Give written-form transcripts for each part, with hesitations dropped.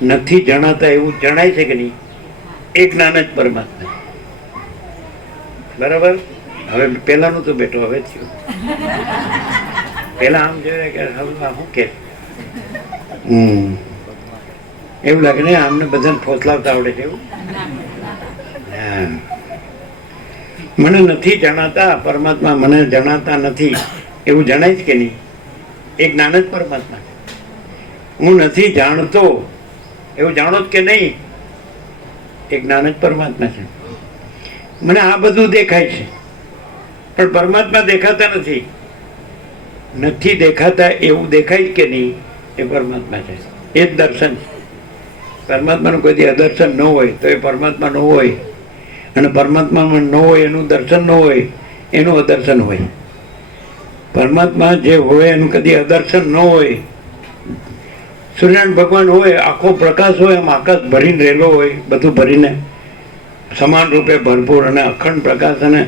નથી જણાતા એવું જણાય છે કે નહીં? એ જ્ઞાન જ પરમાત્મા. બરાબર. હવે પેલાનું તો બેઠો, હવે થયું. પેલા આમ જોયે કે શું કે એવું લાગે ને આમને બધાને ફોસલાવતા આવડે છે એવું. હા, મને નથી જણાતા પરમાત્મા, મને જણાતા નથી એવું જણાય છે કે નહીં? એ જ્ઞાન જ પરમાત્મા. હું નથી જાણતો એવું જાણો જ કે નહીં? એ જ્ઞાન જ પરમાત્મા છે. મને આ બધું દેખાય છે પણ પરમાત્મા દેખાતા નથી. નથી દેખાતા એવું દેખાય કે નહીં? એ પરમાત્મા છે. એ જ દર્શન છે. પરમાત્માનું કોઈ અદર્શન ન હોય તો એ પરમાત્મા ન હોય, અને પરમાત્મામાં ન હોય એનું દર્શન ન હોય, એનું અદર્શન હોય. પરમાત્મા જે હોય એનું કદી અદર્શન ન હોય. સૂર્યનારાયણ ભગવાન હોય, આખો પ્રકાશ હોય, આમ આકાશ ભરીને રહેલો હોય, બધું ભરીને સમાન રૂપે ભરપૂર અને અખંડ પ્રકાશ, અને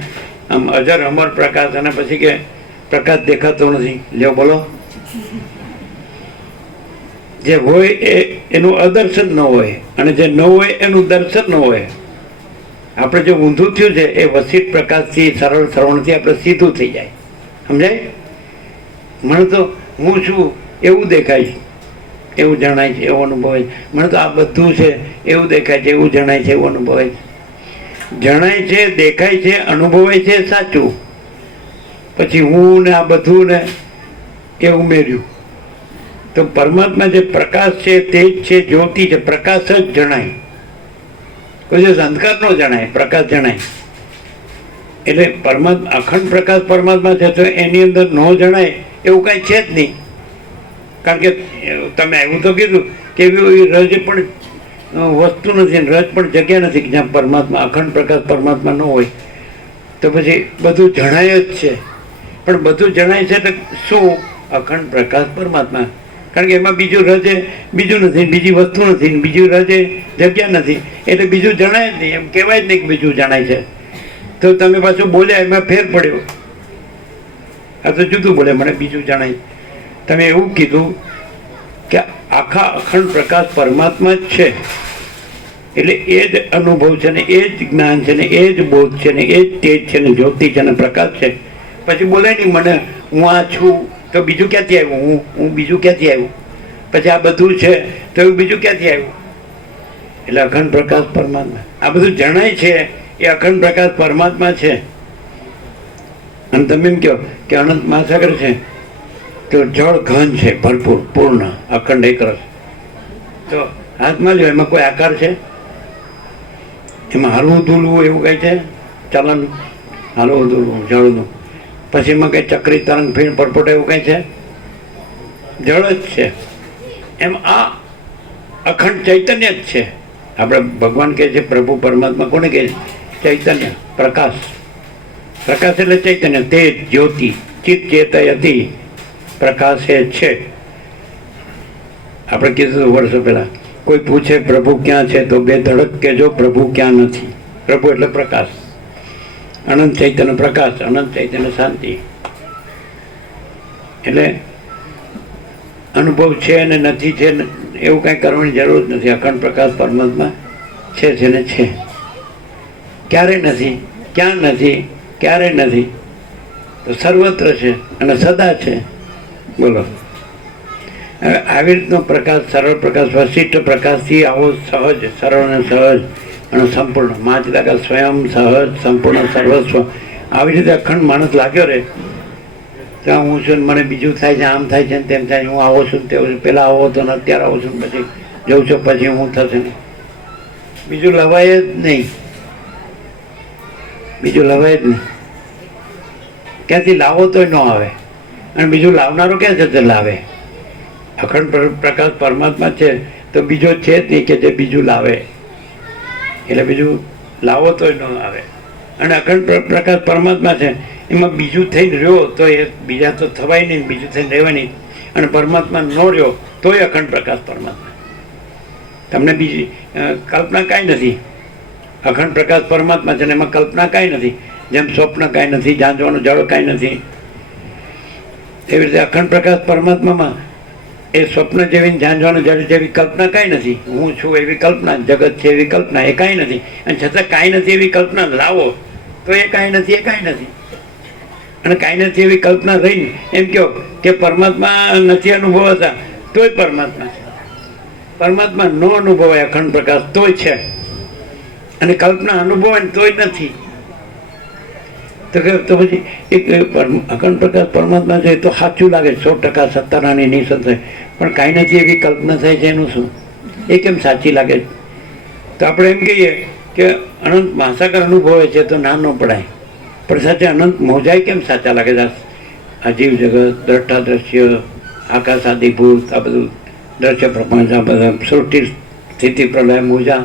આમ અજર અમર પ્રકાશ, અને પછી કે પ્રકાશ દેખાતો નથી. લ્યો બોલો. જે હોય એનું અદર્શન ન હોય, અને જે ન હોય એનું દર્શન ન હોય. આપણે જે ઊંધું થયું છે એ વસિત પ્રકાશથી, સરળ શ્રવણથી આપણે સીધું થઈ જાય. સમજાય? મને તો હું છું એવું દેખાય છે, એવું જણાય છે, એવું અનુભવાય છે. મને તો આ બધું છે એવું દેખાય છે, એવું જણાય છે, એવું અનુભવાય છે. જણાય છે, દેખાય છે, અનુભવાય છે, સાચું. પછી હું ને આ બધું ને એ ઉમેર્યું. તો પરમાત્મા જે પ્રકાશ છે તે જ છે, જ્યોતિ છે. પ્રકાશ જ જણાય, કોઈ દિવસ અંધકાર ન જણાય, પ્રકાશ જણાય. એટલે પરમાત્મા અખંડ પ્રકાશ પરમાત્મા છે, તો એની અંદર ન જણાય એવું કાંઈ છે જ નહીં. કારણ કે તમે એવું તો કીધું કે રજ પણ વસ્તુ નથી, રજ પણ જગ્યા નથી જ્યાં પરમાત્મા, અખંડ પ્રકાશ પરમાત્મા ન હોય. તો પછી બધું જણાય જ છે. પણ બધું જણાય છે એટલે શું? અખંડ પ્રકાશ પરમાત્મા. કારણ કે એમાં બીજું રજે બીજું નથી, બીજી વસ્તુ નથી, બીજું રજે જગ્યા નથી, એટલે બીજું જણાય જ નહીં. એમ કહેવાય જ નહીં કે બીજું જણાય છે. તો તમે પાછું બોલ્યા એમાં ફેર પડ્યો. આ તો જુદું બોલે, મને બીજું જણાય. તમે એવું કીધું કે આખા અખંડ પ્રકાશ પરમાત્મા જ છે, એટલે એ જ અનુભવ છે ને, એ જ જ્ઞાન છે ને, એ જ બોધ છે ને, એ જ તેજ છે ને, જ્યોતિ છે ને, પ્રકાશ છે. પછી બોલાય નહીં મને હું આ છું તો બીજું ક્યાંથી આવ્યું? હું બીજું ક્યાંથી આવ્યું? પછી આ બધું છે તો એવું બીજું ક્યાંથી આવ્યું? એટલે અખંડ પ્રકાશ પરમાત્મા. આ બધું જણાય છે એ અખંડ પ્રકાશ પરમાત્મા છે. અને તમે એમ કહો કે અનંત મહાસાગર છે, તો જળ ઘન છે, ભરપૂર, પૂર્ણ, અખંડ એક રસ. તો હાથમાં લ્યો, એમાં કોઈ આકાર છે? એમાં હલવું ધૂલવું એવું કંઈ છે? ચલન હલવું ધૂલવું જળનું. પછી એમાં કંઈ ચક્રી તરંગ ફીણ પરપોટ એવું કંઈ છે? જળ જ છે. એમ આ અખંડ ચૈતન્ય જ છે. આપણે ભગવાન કહે છે, પ્રભુ પરમાત્મા કોને કહે છે? ચૈતન્ય, પ્રકાશ. પ્રકાશ એટલે ચૈતન્ય, તેજ, જ્યોતિ, ચિત્ત ચેતય હતી, પ્રકાશ એ છે. આપણે કીધું વર્ષો પહેલા, કોઈ પૂછે પ્રભુ ક્યાં છે તો બે ધડક કહેજો પ્રભુ ક્યાં નથી. પ્રભુ એટલે પ્રકાશ, અનંત ચૈતન્ય પ્રકાશ, અનંત ચૈતન્ય શાંતિ. એટલે અનુભવ છે અને નથી છે એવું કાંઈ કરવાની જરૂર જ નથી. અખંડ પ્રકાશ પરમાત્મા છે ને છે. ક્યારે નથી, ક્યાં નથી, ક્યારે નથી, તો સર્વત્ર છે અને સદા છે. બોલો. હવે આવી રીતનો પ્રકાશ, સરળ પ્રકાશ, વશિષ્ઠ પ્રકાશથી આવો સહજ, સરળ અને સહજ અને સંપૂર્ણ, માચદાકા સ્વયં સહજ સંપૂર્ણ સર્વસ્વ, આવી રીતે અખંડ માણસ લાગ્યો રહે. ત્યાં હું છું ને મને બીજું થાય છે, આમ થાય છે ને તેમ થાય, હું આવો છું ને તેવું, પહેલાં આવો હતો ને અત્યારે આવો છું ને પછી જઉં છું, પછી હું થશે ને બીજું લવાય જ નહીં. બીજું લવાય જ નહીં. ક્યાંથી લાવો તોય ન આવે, અને બીજું લાવનારો ક્યાં છે તે લાવે? અખંડ પ્રકાશ પરમાત્મા છે તો બીજો છે જ નહીં કે જે બીજું લાવે. એટલે બીજું લાવો તોય ન આવે. અને અખંડ પ્રકાશ પરમાત્મા છે, એમાં બીજું થઈને રહ્યો તો એ બીજા તો થવાય નહીં, બીજું થઈને રહેવાય નહીં. અને પરમાત્મા ન રહ્યો તોય અખંડ પ્રકાશ પરમાત્મા. તમને બીજી કલ્પના કાંઈ નથી. અખંડ પ્રકાશ પરમાત્મા છે ને એમાં કલ્પના કાંઈ નથી. જેમ સ્વપ્ન કાંઈ નથી, જાંચવાનું જળ કાંઈ નથી, એવી રીતે અખંડ પ્રકાશ પરમાત્મામાં એ સ્વપ્ન જેવી ઝાંઝવાના જળ જેવી કલ્પના કાંઈ નથી. હું છું એવી કલ્પના, જગત છે એવી કલ્પના, એ કાંઈ નથી. અને છતાં કાંઈ નથી એવી કલ્પના લાવો તો એ કાંઈ નથી, એ કાંઈ નથી. અને કાંઈ નથી એવી કલ્પના રહીને એમ કહો કે પરમાત્મા નથી અનુભવાતા તોય પરમાત્મા છે, પરમાત્મા ન અનુભવાય અખંડ પ્રકાશ તોય છે, અને કલ્પના અનુભવાય તોય નથી. તો કે તો પછી એક અખંડ પ્રકાશ પરમાત્મા છે તો સાચું લાગે 100% સત્તારાની નિસંત થાય, પણ કાંઈ નથી એવી કલ્પના થાય છે એનું શું? એ કેમ સાચી લાગે? તો આપણે એમ કહીએ કે અનંત મહાસાગર અનુભવે છે તો ના ન પડાય, પણ સાચે અનંત મોજાય કેમ સાચા લાગે છે? આ જીવ જગત, દ્રષ્ટા દ્રશ્ય, આકાશ આદિભૂત, આ બધું દ્રશ્ય પ્રપંચ, આ બધા સૃષ્ટિ સ્થિતિ પ્રલય મોજા.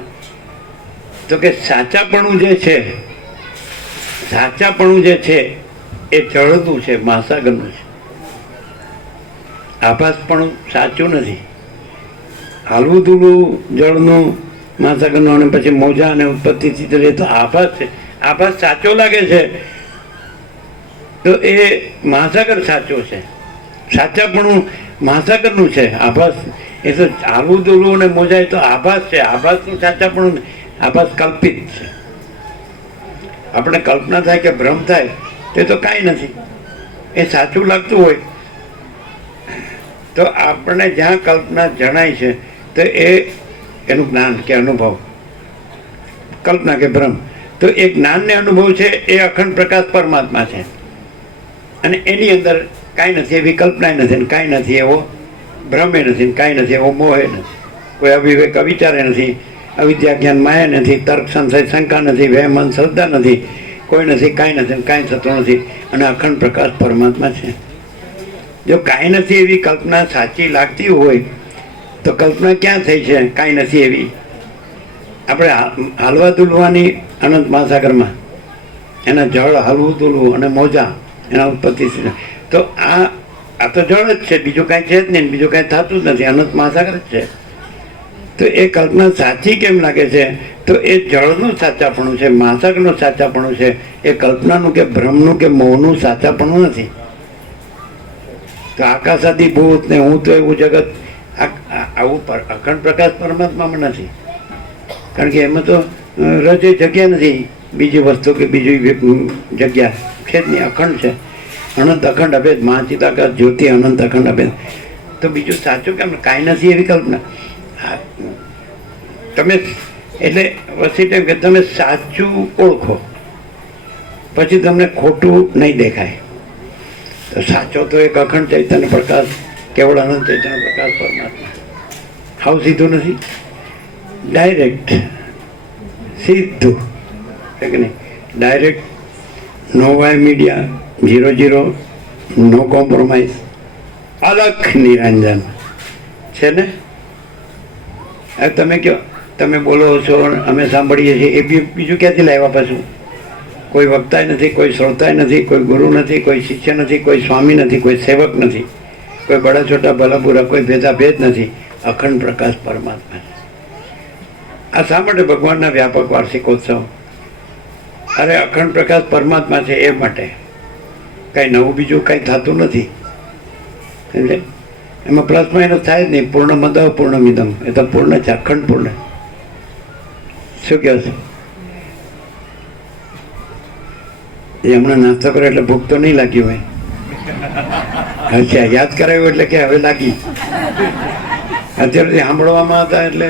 તો કે સાચાપણું જે છે, સાચાપણું જે છે એ જળનું છે, મહાસાગરનું છે. આભાસપણું સાચું નથી. હાલવું ધૂલું જળનું મહાસાગરનું અને પછી મોજા અને ઉત્પત્તિથી તો એ તો આભાસ છે. આભાસ સાચો લાગે છે તો એ મહાસાગર સાચો છે. સાચાપણું મહાસાગરનું છે. આભાસ એ તો હાલવું ધૂલું અને મોજા એ તો આભાસ છે. આભાસનું સાચાપણું, આભાસ કલ્પિત છે. આપણે કલ્પના થાય કે ભ્રમ થાય તે તો કાંઈ નથી. એ સાચું લાગતું હોય તો આપણે જ્યાં કલ્પના જણાય છે તો એ એનું જ્ઞાન કે અનુભવ, કલ્પના કે ભ્રમ, તો એ જ્ઞાનને અનુભવ છે એ અખંડ પ્રકાશ પરમાત્મા છે. અને એની અંદર કાંઈ નથી એવી કલ્પનાય નથી, કાંઈ નથી એવો ભ્રમે નથી, કાંઈ નથી એવો મોહે નથી, કોઈ અવિવેક અવિચારે નથી, અવિદ્યા જ્ઞાન માયા નથી, તર્ક સંશય શંકા નથી, વહેમ મન શ્રદ્ધા નથી, કોઈ નથી, કાંઈ નથી, કાંઈ થતું નથી. અને અખંડ પ્રકાશ પરમાત્મા છે. જો કાંઈ નથી એવી કલ્પના સાચી લાગતી હોય તો કલ્પના ક્યાં થઈ છે કાંઈ નથી એવી? આપણે હાલવા દુલવાની અનંત મહાસાગરમાં એના જળ હાલવું દુલવું અને મોજા એના ઉત્પત્તિ તો આ તો જળ જ છે, બીજું કાંઈ છે જ નહીં, બીજું કાંઈ થતું જ નથી, અનંત મહાસાગર જ છે. તો એ કલ્પના સાચી કેમ લાગે છે? તો એ જળનું સાચાપણું છે, મહાસાગરનું સાચાપણું છે. એ કલ્પનાનું કે ભ્રમનું કે મોહનું સાચાપણું નથી. તો આકાશાદી ભૂત ને હું તો એવું જગત આવું અખંડ પ્રકાશ પરમાત્મામાં નથી. કારણ કે એમાં તો રજે જગ્યા નથી, બીજી વસ્તુ કે બીજી જગ્યા છે જ નહીં, અખંડ છે. અનંત અખંડ અભેદ, મહાચિદાકાશ જ્યોતિ અનંત અખંડ અભેદ. તો બીજું સાચું કેમ? કાંઈ નથી એવી કલ્પના. તમે એટલે વસી એમ કે તમે સાચું ઓળખો પછી તમને ખોટું નહીં દેખાય. તો સાચો તો એક અખંડ ચૈતન્ય પ્રકાશ, કેવળ અનંત ચૈતન્ય પ્રકાશ પરમાત્મા. હાવ સીધું નથી, ડાયરેક્ટ સીધું છે કે નહીં? ડાયરેક્ટ, નો વાય મીડિયા, 0-0, નો કોમ્પ્રોમાઇઝ, અલખ નિરંજન છે ને? તમે કહો, તમે બોલો છો, અમે સાંભળીએ છીએ, એ બીજું ક્યાંથી લાવ્યા પાછું? કોઈ વક્તાય નથી, કોઈ શ્રોતાય નથી, કોઈ ગુરુ નથી, કોઈ શિષ્ય નથી, કોઈ સ્વામી નથી, કોઈ સેવક નથી, કોઈ બડા છોટા ભલા બુરા, કોઈ ભેદાભેદ નથી. અખંડ પ્રકાશ પરમાત્મા. આ શા માટે ભગવાનના વ્યાપક વાર્ષિકોત્સવ? અરે અખંડ પ્રકાશ પરમાત્મા છે એ માટે. કાંઈ નવું બીજું કાંઈ થતું નથી. સમજે? એમાં પ્લસ માઇનસ થાય જ નહીં. પૂર્ણ મદ પૂર્ણ મિદમ, એ તો પૂર્ણ છે, અખંડ પૂર્ણ. શું કહે છે? એ હમણાં નાસ્તો કર્યો એટલે ભૂખ તો નહીં લાગી હોય. અચ્છા, યાદ કરાવ્યું એટલે કે હવે લાગી. અત્યારથી સાંભળવામાં હતા એટલે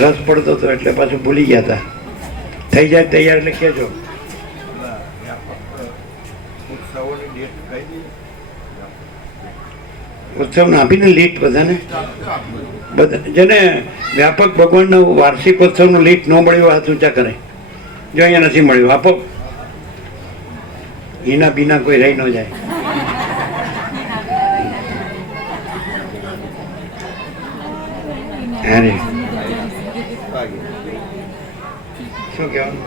રસ પડતો હતો એટલે પાછું ભૂલી ગયા હતા. થઈ જાય તૈયાર એટલે કહેજો. ઉત્સવને આપીને લીટ બધાને, બધા જેને વ્યાપક ભગવાનના વાર્ષિકોત્સવનું લીટ ન મળ્યું હાથ ઊંચા કરે. જો અહીંયા નથી મળ્યું, આપો. એના બીના કોઈ રહી ન જાય. અરે શું કહેવાનું?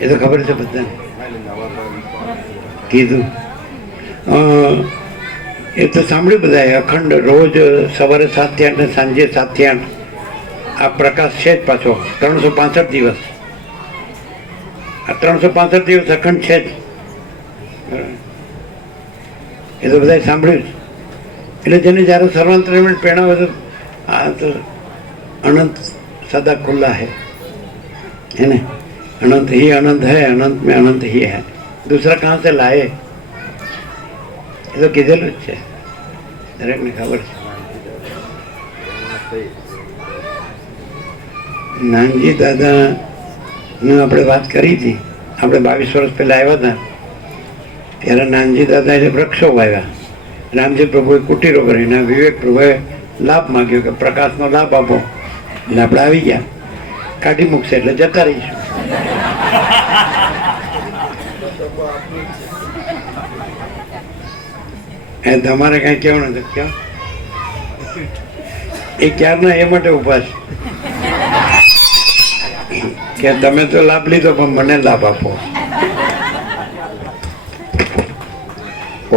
એ તો ખબર છે બધાને, કીધું. એ તો સાંભળ્યું બધાએ. અખંડ રોજ સવારે 7 થી 8 ને સાંજે 7 થી 8 આ પ્રકાશ છે જ પાછો. 365 દિવસ, આ 365 દિવસ અખંડ છે જ. એ તો બધાએ સાંભળ્યું છે. એટલે જેને જ્યારે સર્વાંતરમણ પ્રેરણા હોય તો આ તો अनंत सदा खुला है ना. अनंत ही अनंत है, अनंत में अनंत ही है. दूसरा कहाँ से लाए? ये तो કીધેલું જ છે, દરેકને ખબર છે. નાનજી દાદાની આપણે વાત કરી હતી. આપણે 22 વર્ષ પહેલા આવ્યા હતા ત્યારે નાનજી દાદા એટલે વૃક્ષો વાવ્યા. રામજી પ્રભુએ કુટીરો કરીને વિવેક પ્રભુએ લાભ માગ્યો કે પ્રકાશનો લાભ આપો. એટલે આપણે આવી ગયા. કાઢી મૂકશે એટલે જતા રહીશું. એ તમારે કઈ કેવું નથી કેવું? એ ક્યારના એ માટે ઉભા છે કે તમે તો લાભ લીધો પણ મને લાભ આપો.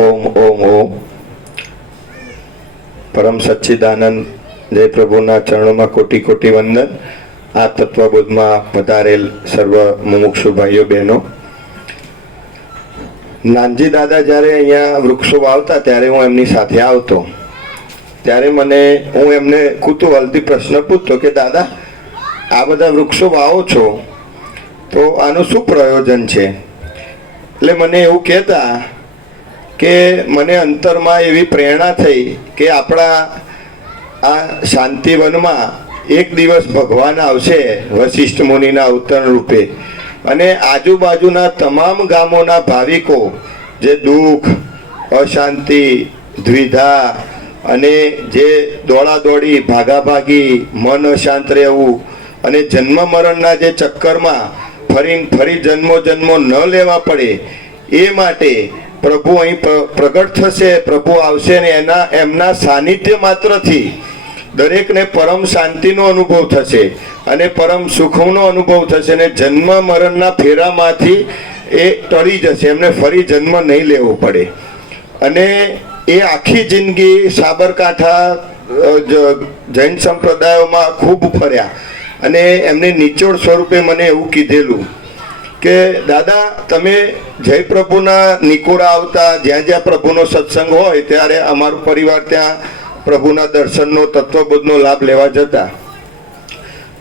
ઓમ ઓમ ઓમ. પરમ સચ્ચિદાનંદ જય પ્રભુના ચરણોમાં કોટી કોટી વંદન. આ તત્વબોધમાં પધારેલ સર્વ મુમુક્ષુ ભાઈઓ બહેનો, નાનજી દાદા જ્યારે અહીંયા વૃક્ષો વાવતા ત્યારે હું એમની સાથે આવતો. ત્યારે હું એમને કુતૂહલથી પ્રશ્ન પૂછતો કે દાદા, આ બધા વૃક્ષો વાવો છો તો આનું શું પ્રયોજન છે? એટલે મને એવું કહેતા કે મને અંતરમાં એવી પ્રેરણા થઈ કે આપણા આ શાંતિવનમાં એક દિવસ ભગવાન આવશે વશિષ્ઠ મુનિના અવતરણ રૂપે, અને આજુબાજુના તમામ ગામોના ભાવિકો જે દુઃખ, અશાંતિ, દ્વિધા અને જે દોડાદોડી, ભાગાભાગી, મન અશાંત રહેવું અને જન્મ મરણના જે ચક્કરમાં ફરી જન્મો ન લેવા પડે એ માટે પ્રભુ અહીં પ્રગટ થશે, પ્રભુ આવશે ને એમના સાનિધ્ય માત્રથી દરેકને પરમ શાંતિનો અનુભવ થશે અને પરમ સુખનો અનુભવ થશે ને જન્મ મરણના ફેરામાંથી એ ટળી જશે, એમને ફરી જન્મ નહીં લેવો પડે. અને એ આખી જિંદગી સાબરકાંઠા જૈન સંપ્રદાયોમાં ખૂબ ફર્યા અને એમને નિચોડ સ્વરૂપે મને એવું કીધેલું કે દાદા, તમે જય પ્રભુના નિકોડા આવતા, જ્યાં જ્યાં પ્રભુનો સત્સંગ હોય ત્યારે અમારું પરિવાર ત્યાં પ્રભુના દર્શનનો, તત્વબોધનો લાભ લેવા જતા.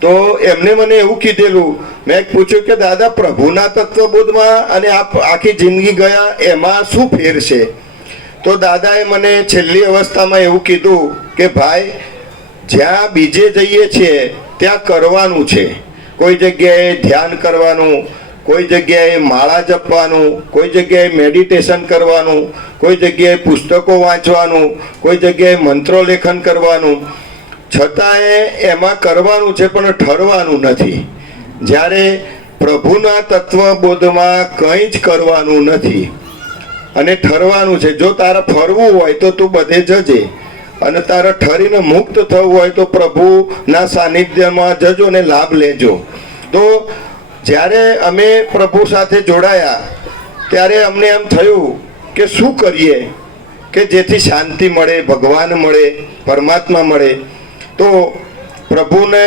તો એમને મને એવું કીધેલું. મેં પૂછ્યું કે દાદા, પ્રભુના તત્વબોધમાં અને આપ આખી જિંદગી ગયા એમાં શું ફેર છે? તો દાદાએ મને છેલ્લી અવસ્થામાં એવું કીધું કે ભાઈ, જ્યાં બીજે જઈએ છીએ ત્યાં કરવાનું છે. કોઈ જગ્યાએ ધ્યાન કરવાનું, કોઈ જગ્યાએ માળા જપવાનું, કોઈ જગ્યાએ મેડિટેશન કરવાનું, કોઈ જગ્યાએ પુસ્તકો વાંચવાનું, કોઈ જગ્યાએ મંત્રો લેખન કરવાનું, છતાંય એમાં કરવાનું છે પણ ઠરવાનું નથી. જ્યારે પ્રભુના તત્વબોધમાં કંઈ જ કરવાનું નથી અને ઠરવાનું છે. જો તારે ફરવું હોય તો તું બધે જજે, અને તારે ઠરીને મુક્ત થવું હોય તો પ્રભુના સાનિધ્યમાં જજો ને લાભ લેજો. તો જ્યારે અમે પ્રભુ સાથે જોડાયા ત્યારે અમને એમ થયું કે શું કરીએ કે જેથી શાંતિ મળે, ભગવાન મળે, પરમાત્મા મળે. તો પ્રભુને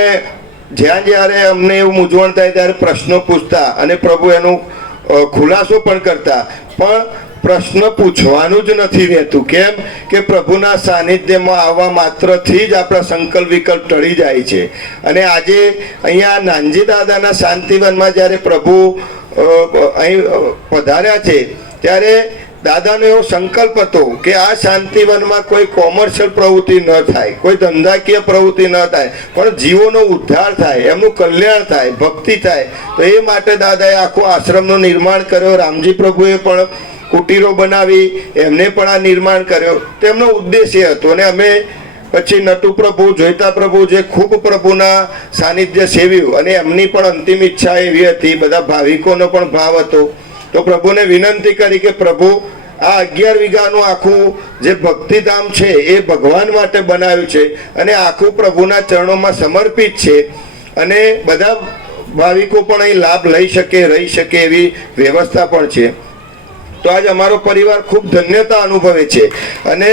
જ્યારે અમને એવું મૂંઝવણ થાય ત્યારે પ્રશ્નો પૂછતા અને પ્રભુ એનો ખુલાસો પણ કરતા. પણ પ્રશ્ન પૂછવાનું જ નથી રહેતું. કેમ કે પ્રભુના સાનિધ્યમાં આવવા માત્રથી જ આપણા સંકલ્પ વિકલ્પ ટળી જાય છે. અને આજે અહીંયા નાનજી દાદાના શાંતિવનમાં જ્યારે પ્રભુ અહીં પધાર્યા છે ત્યારે દાદાનો એવો સંકલ્પ હતો કે આ શાંતિવનમાં કોઈ કોમર્શિયલ પ્રવૃત્તિ ન થાય, કોઈ ધંધાકીય પ્રવૃત્તિ ન થાય, પણ જીવોનો ઉદ્ધાર થાય, એમનું કલ્યાણ થાય, ભક્તિ થાય. તો એ માટે દાદાએ આખો આશ્રમનું નિર્માણ કર્યો. રામજી પ્રભુએ પણ કુટીરો બનાવી, એમને પણ આ નિર્માણ કર્યો. તેમનો ઉદ્દેશ એ હતો. અને અમે પછી નટુ પ્રભુ, જોઈતા પ્રભુ જે ખૂબ પ્રભુના સાનિધ્ય સેવ્યું અને એમની પણ અંતિમ ઈચ્છા એવી હતી, બધા ભાવિકોનો પણ ભાવ હતો. તો પ્રભુને વિનંતી કરી કે પ્રભુ, આ 11 વીઘાનું આખું જે ભક્તિધામ છે એ ભગવાન માટે બનાવ્યું છે અને આખું પ્રભુના ચરણોમાં સમર્પિત છે, અને બધા ભાવિકો પણ અહીં લાભ લઈ શકે, રહી શકે એવી વ્યવસ્થા પણ છે. તો આજ અમારો પરિવાર ખૂબ ધન્યતા અનુભવે છે. અને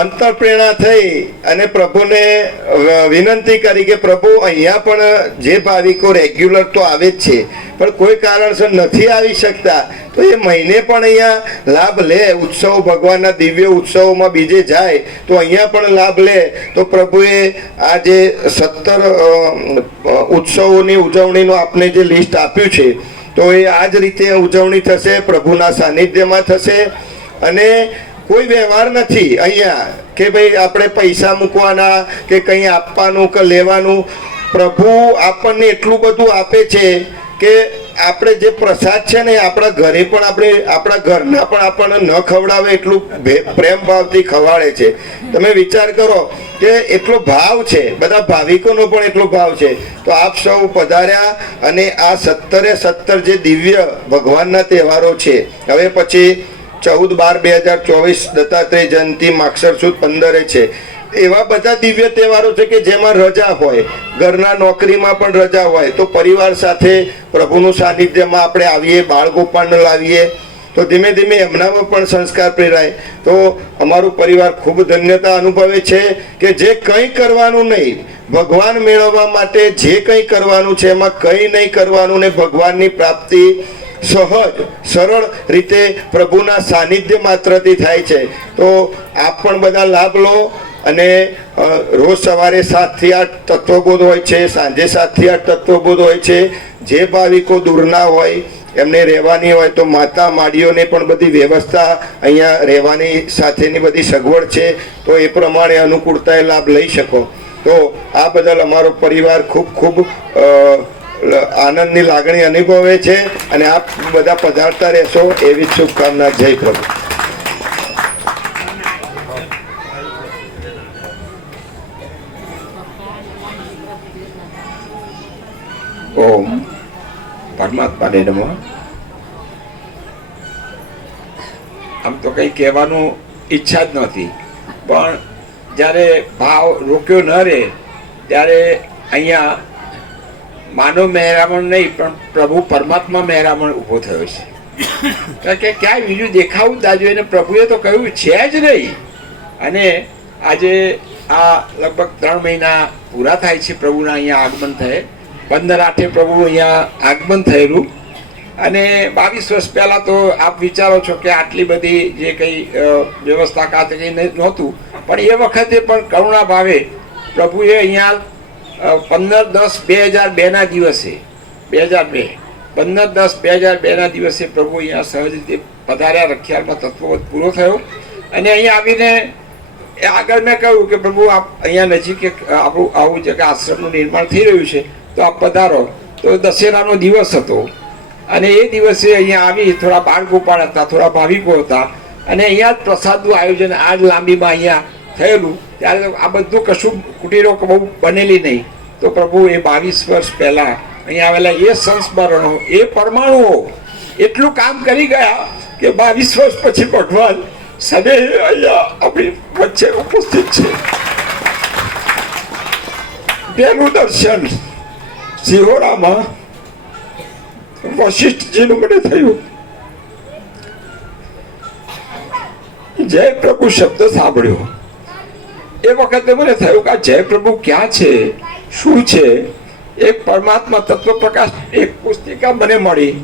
અંતરપ્રેરણા થઈ અને પ્રભુને વિનંતી કરી કે પ્રભુ અહીંયા પણ જે ભાવિકો રેગ્યુલર તો આવે જ છે પણ કોઈ કારણસર નથી આવી શકતા તો એ મહિને પણ અહીંયા લાભ લે, ઉત્સવ ભગવાનના દિવ્ય ઉત્સવોમાં બીજે જાય તો અહીંયા પણ લાભ લે. તો પ્રભુએ આ જે 17 ઉત્સવોની ઉજવણીનું આપને જે લિસ્ટ આપ્યું છે તો એ આ જ રીતે ઉજવણી થશે, પ્રભુના સાનિધ્યમાં થશે. અને કોઈ વ્યવહાર નથી અહીંયા કે ભાઈ આપણે પૈસા મૂકવાના કે કંઈ આપવાનું કે લેવાનું. પ્રભુ આપણને એટલું બધું આપે છે કે આપણે જે પ્રસાદ છે ને આપણા ઘરે પણ આપણા ઘરના પણ આપણને ન ખવડાવે એટલું પ્રેમ ભાવથી ખવાડે છે. તમે વિચાર કરો કે એટલો ભાવ છે, બધા ભાવિકોનો પણ એટલો ભાવ છે. તો આપ સૌ પધાર્યા અને આ 17 જે દિવ્ય ભગવાનના તહેવારો છે, હવે પછી 14/12/2024 દત્તાત્રેય જયંતિ, માગસર સુદ 15 છે, એવા બધા દિવ્ય તહેવારો છે કે જેમાં રજા હોય, ઘરના નોકરીમાં પણ રજા હોય તો પરિવાર સાથે પ્રભુનું સાનિધ્યમાં આપણે આવીએ, બાળ ગોપાળને લાવીએ તો ધીમે ધીમે એમનામાં પણ સંસ્કાર પ્રેરાય. તો અમારું પરિવાર ખૂબ ધન્યતા અનુભવે છે કે જે કંઈ કરવાનું નહીં, ભગવાન મેળવવા માટે જે કંઈ કરવાનું છે એમાં કંઈ નહીં કરવાનું ને ભગવાનની પ્રાપ્તિ સહજ સરળ રીતે પ્રભુના સાનિધ્ય માત્રથી થાય છે. તો આપ પણ બધા લાભ લો. અને રોજ સવારે 7 થી 8 તત્વબોધ હોય છે, સાંજે 7 થી 8 તત્વબોધ હોય છે. જે ભાવિકો દૂરના હોય એમને રહેવાની હોય તો માતા માડીઓને પણ બધી વ્યવસ્થા અહીંયા રહેવાની સાથેની બધી સગવડ છે, તો એ પ્રમાણે અનુકૂળતાએ લાભ લઈ શકો. તો આ બદલ અમારો પરિવાર ખૂબ ખૂબ આનંદની લાગણી અનુભવે છે અને આપ બધા પધારતા રહેશો એવી શુભકામના. જય પ્રભુ. ઓમ પરમાત્માને નમઃ. આમ તો કંઈ કહેવાનું ઈચ્છા જ નહોતી, પણ જ્યારે ભાવ રોક્યો ન રહે ત્યારે અહીંયા માનવ મહેરામણ નહીં પણ પ્રભુ પરમાત્મા મહેરામણ ઊભો થયો છે. કારણ કે ક્યાંય બીજું દેખાવું જ ના જોઈએ, અને પ્રભુએ તો કહ્યું છે જ નહીં. અને આજે આ લગભગ 3 મહિના પૂરા થાય છે પ્રભુના અહીંયા આગમન થયે. 15/8 પ્રભુ અહીંયા આગમન થયેલું. અને 22 વર્ષ પહેલાં તો આપ વિચારો છો કે આટલી બધી જે કંઈ વ્યવસ્થા કાતે કંઈ નહોતું, પણ એ વખતે પણ કરુણા ભાવે પ્રભુએ અહીંયા 15/10/2002 દિવસે 15/10/2002 દિવસે પ્રભુ અહીંયા સહજ રીતે પધાર્યા. રખિયાલમાં તત્વબોધ પૂરો થયો અને અહીંયા આવીને આગળ મેં કહ્યું કે પ્રભુ આપ અહીંયા નજીક આપણું આવું છે કે આશ્રમનું નિર્માણ થઈ રહ્યું છે તો આપ પધારો. તો દશેરાનો દિવસ હતો અને એ દિવસે અહીંયા આવી થોડા બાળ ગોપાળ હતા, થોડા ભાવિકો હતા અને અહીંયા જ પ્રસાદનું આયોજન આજ લાંબીમાં અહીંયા થયેલું. ત્યારે આ બધું કશું કુટીરો બહુ બનેલી નહીં. તો પ્રભુ એ 22 વર્ષ પહેલાં અહીંયા આવેલા એ સંસ્મરણો, એ પરમાણુઓ એટલું કામ કરી ગયા કે 22 વર્ષ પછી ભગવાન સદૈવ અહીંયા આપણી વચ્ચે ઉપસ્થિત છે. પહેલું દર્શન સિહોરામાં વશિષ્ઠજીનું મને થયું. જય પ્રભુ શબ્દ સાંભળ્યો એ વખતે મને થયું કે આ જય પ્રભુ ક્યાં છે, શું છે. એક પરમાત્મા તત્વ પ્રકાશ એક પુસ્તિકા મને મળી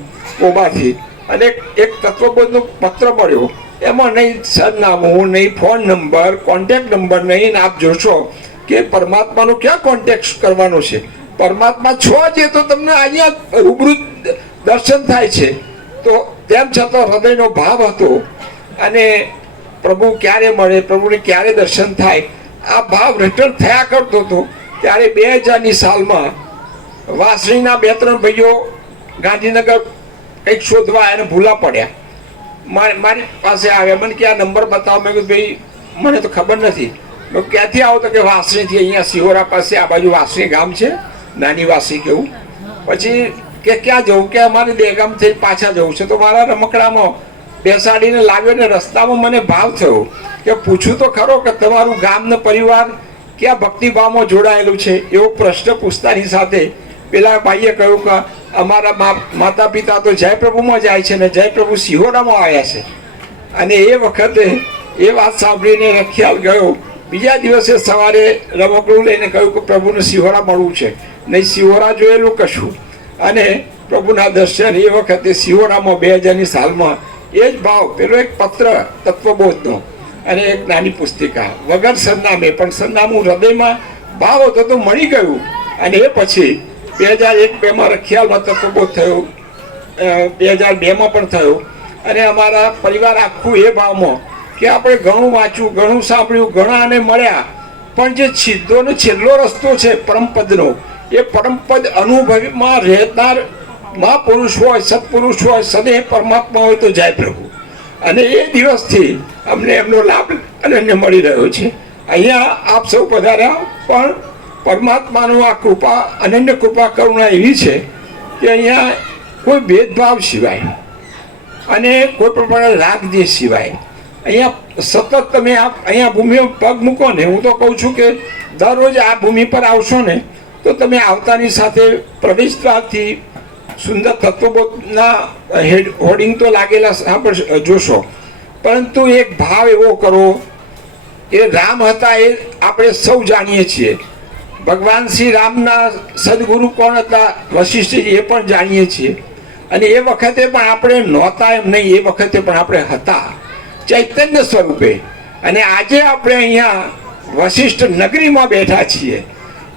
કોબાથી અને એક તત્વબોધનો પત્ર મળ્યો. એમાં નહીં સરનામું, નહીં ફોન નંબર, કોન્ટેક્ટ નંબર નહીં. આપ જોશો કે પરમાત્માનો ક્યાં કોન્ટેક્ટ કરવાનો છે. પરમાત્મા છો છે તો તમને અહીંયા રૂબરૂ દર્શન થાય છે. તો તેમ છતાં હૃદયનો ભાવ હતો અને પ્રભુ ક્યારે મળે, પ્રભુને ક્યારે દર્શન થાય, આ ભાવ રિટર્ન થયા કરતો હતો. ત્યારે 2000ની સાલમાં વાસણીના 2-3 ભાઈઓ ગાંધીનગર કંઈક શોધવા એને ભૂલા પડ્યા. મારી પાસે આવ્યા, મને કે આ નંબર બતાવો. મેં કીધું ભાઈ મને તો ખબર નથી. ક્યાંથી આવો તો કે વાસણીથી, અહીંયા સિહોરા પાસે આ બાજુ વાસણી ગામ છે, નાની વાસણી કેવું. પછી કે ક્યાં જવું, કે અમારે દહેગામથી પાછા જવું છે. તો મારા રમકડામાં બેસાડીને લાવ્યો ને રસ્તામાં મને ભાવ થયો કે પૂછું તો ખરો કે તમારું ગામ ને પરિવાર ક્યાં ભક્તિભાવમાં જોડાયેલું છે. એવો પ્રશ્ન પૂછતાની સાથે પેલા ભાઈએ કહ્યું કે અમારા માતા પિતા તો જયપ્રભુમાં જાય છે ને જયપ્રભુ સિહોરામાં આવ્યા છે. અને એ વખતે એ વાત સાંભળીને રખિયાલ ગયો. બીજા દિવસે સવારે રમકડું લઈને કહ્યું કે પ્રભુને સિહોરા મળવું છે. નહીં સિહોરા જોયેલું કશું. અને પ્રભુના દર્શન એ વખતે સિહોરામાં 2000ની સાલમાં એ જ ભાવ, પેલો એક પત્ર તત્વબોધનો અને એક નાની પુસ્તિકા વગર સરનામે, પણ સરનામું હૃદયમાં ભાવ હતો તો મળી ગયું. અને એ પછી 2001-2માં રખિયાલમાં તત્વબોધ થયો, 2002માં પણ થયો. અને અમારા પરિવાર આખું એ ભાવમાં કે આપણે ઘણું વાંચ્યું, ઘણું સાંભળ્યું, ઘણાને મળ્યા, પણ જે સીધો ને છેલ્લો રસ્તો છે પરમપદનો, એ પરમપદ અનુભવમાં રહેનાર મહાપુરુષ હોય, સત્પુરુષ હોય, સદૈવ પરમાત્મા હોય તો જાય પ્રભુ. અને એ દિવસથી અમને એમનો લાભ અનન્ય મળી રહ્યો છે. અહીંયા આપ સૌ પધાર્યા, પણ પરમાત્માનું આ કૃપા, અનન્ય કૃપા કરુણા એવી છે કે અહીંયા કોઈ ભેદભાવ સિવાય અને કોઈ પ્રમાણે રાગદ્વેષ સિવાય અહીંયા સતત તમે અહીંયા ભૂમિ પગ મૂકો ને, હું તો કહું છું કે દરરોજ આ ભૂમિ પર આવશો ને તો તમે આવતાની સાથે પ્રવેશદ્વારથી સુંદર તત્વબોધના હોર્ડિંગ તો લાગેલા જોશો, પરંતુ એક ભાવ એવો કરો. એ રામ હતા એ આપણે સૌ જાણીએ છીએ. ભગવાન શ્રી રામના સદગુરુ કોણ હતા? વશિષ્ઠજી, એ પણ જાણીએ છીએ. અને એ વખતે પણ આપણે નહોતા એમ નહીં, એ વખતે પણ આપણે હતા ચૈતન્ય સ્વરૂપે. અને આજે આપણે અહીંયા વશિષ્ઠ નગરીમાં બેઠા છીએ.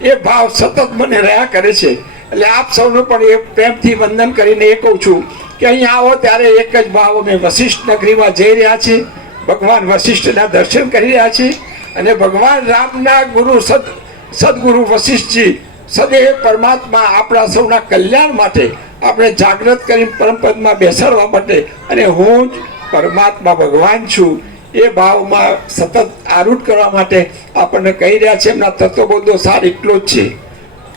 એ ભાવ સતત મને રહ્યા કરે છે. એટલે આપ સૌનું પણ એ પ્રેમથી વંદન કરીને એ કહું છું કે અહીંયા આવો ત્યારે એક જ ભાવ, અમે વશિષ્ઠ નગરીમાં જઈ રહ્યા છીએ, ભગવાન વશિષ્ઠના દર્શન કરી રહ્યા છીએ. અને ભગવાન રામના ગુરુ સદગુરુ વશિષ્ઠજી સદૈવ પરમાત્મા આપણા સૌના કલ્યાણ માટે આપણે જાગૃત કરી પરમપદમાં બેસાડવા માટે, અને હું જ પરમાત્મા ભગવાન છું એ ભાવમાં સતત આરૂઢ કરવા માટે આપણને કહી રહ્યા છે. એમના તત્વબોધનો સાર એટલો જ છે,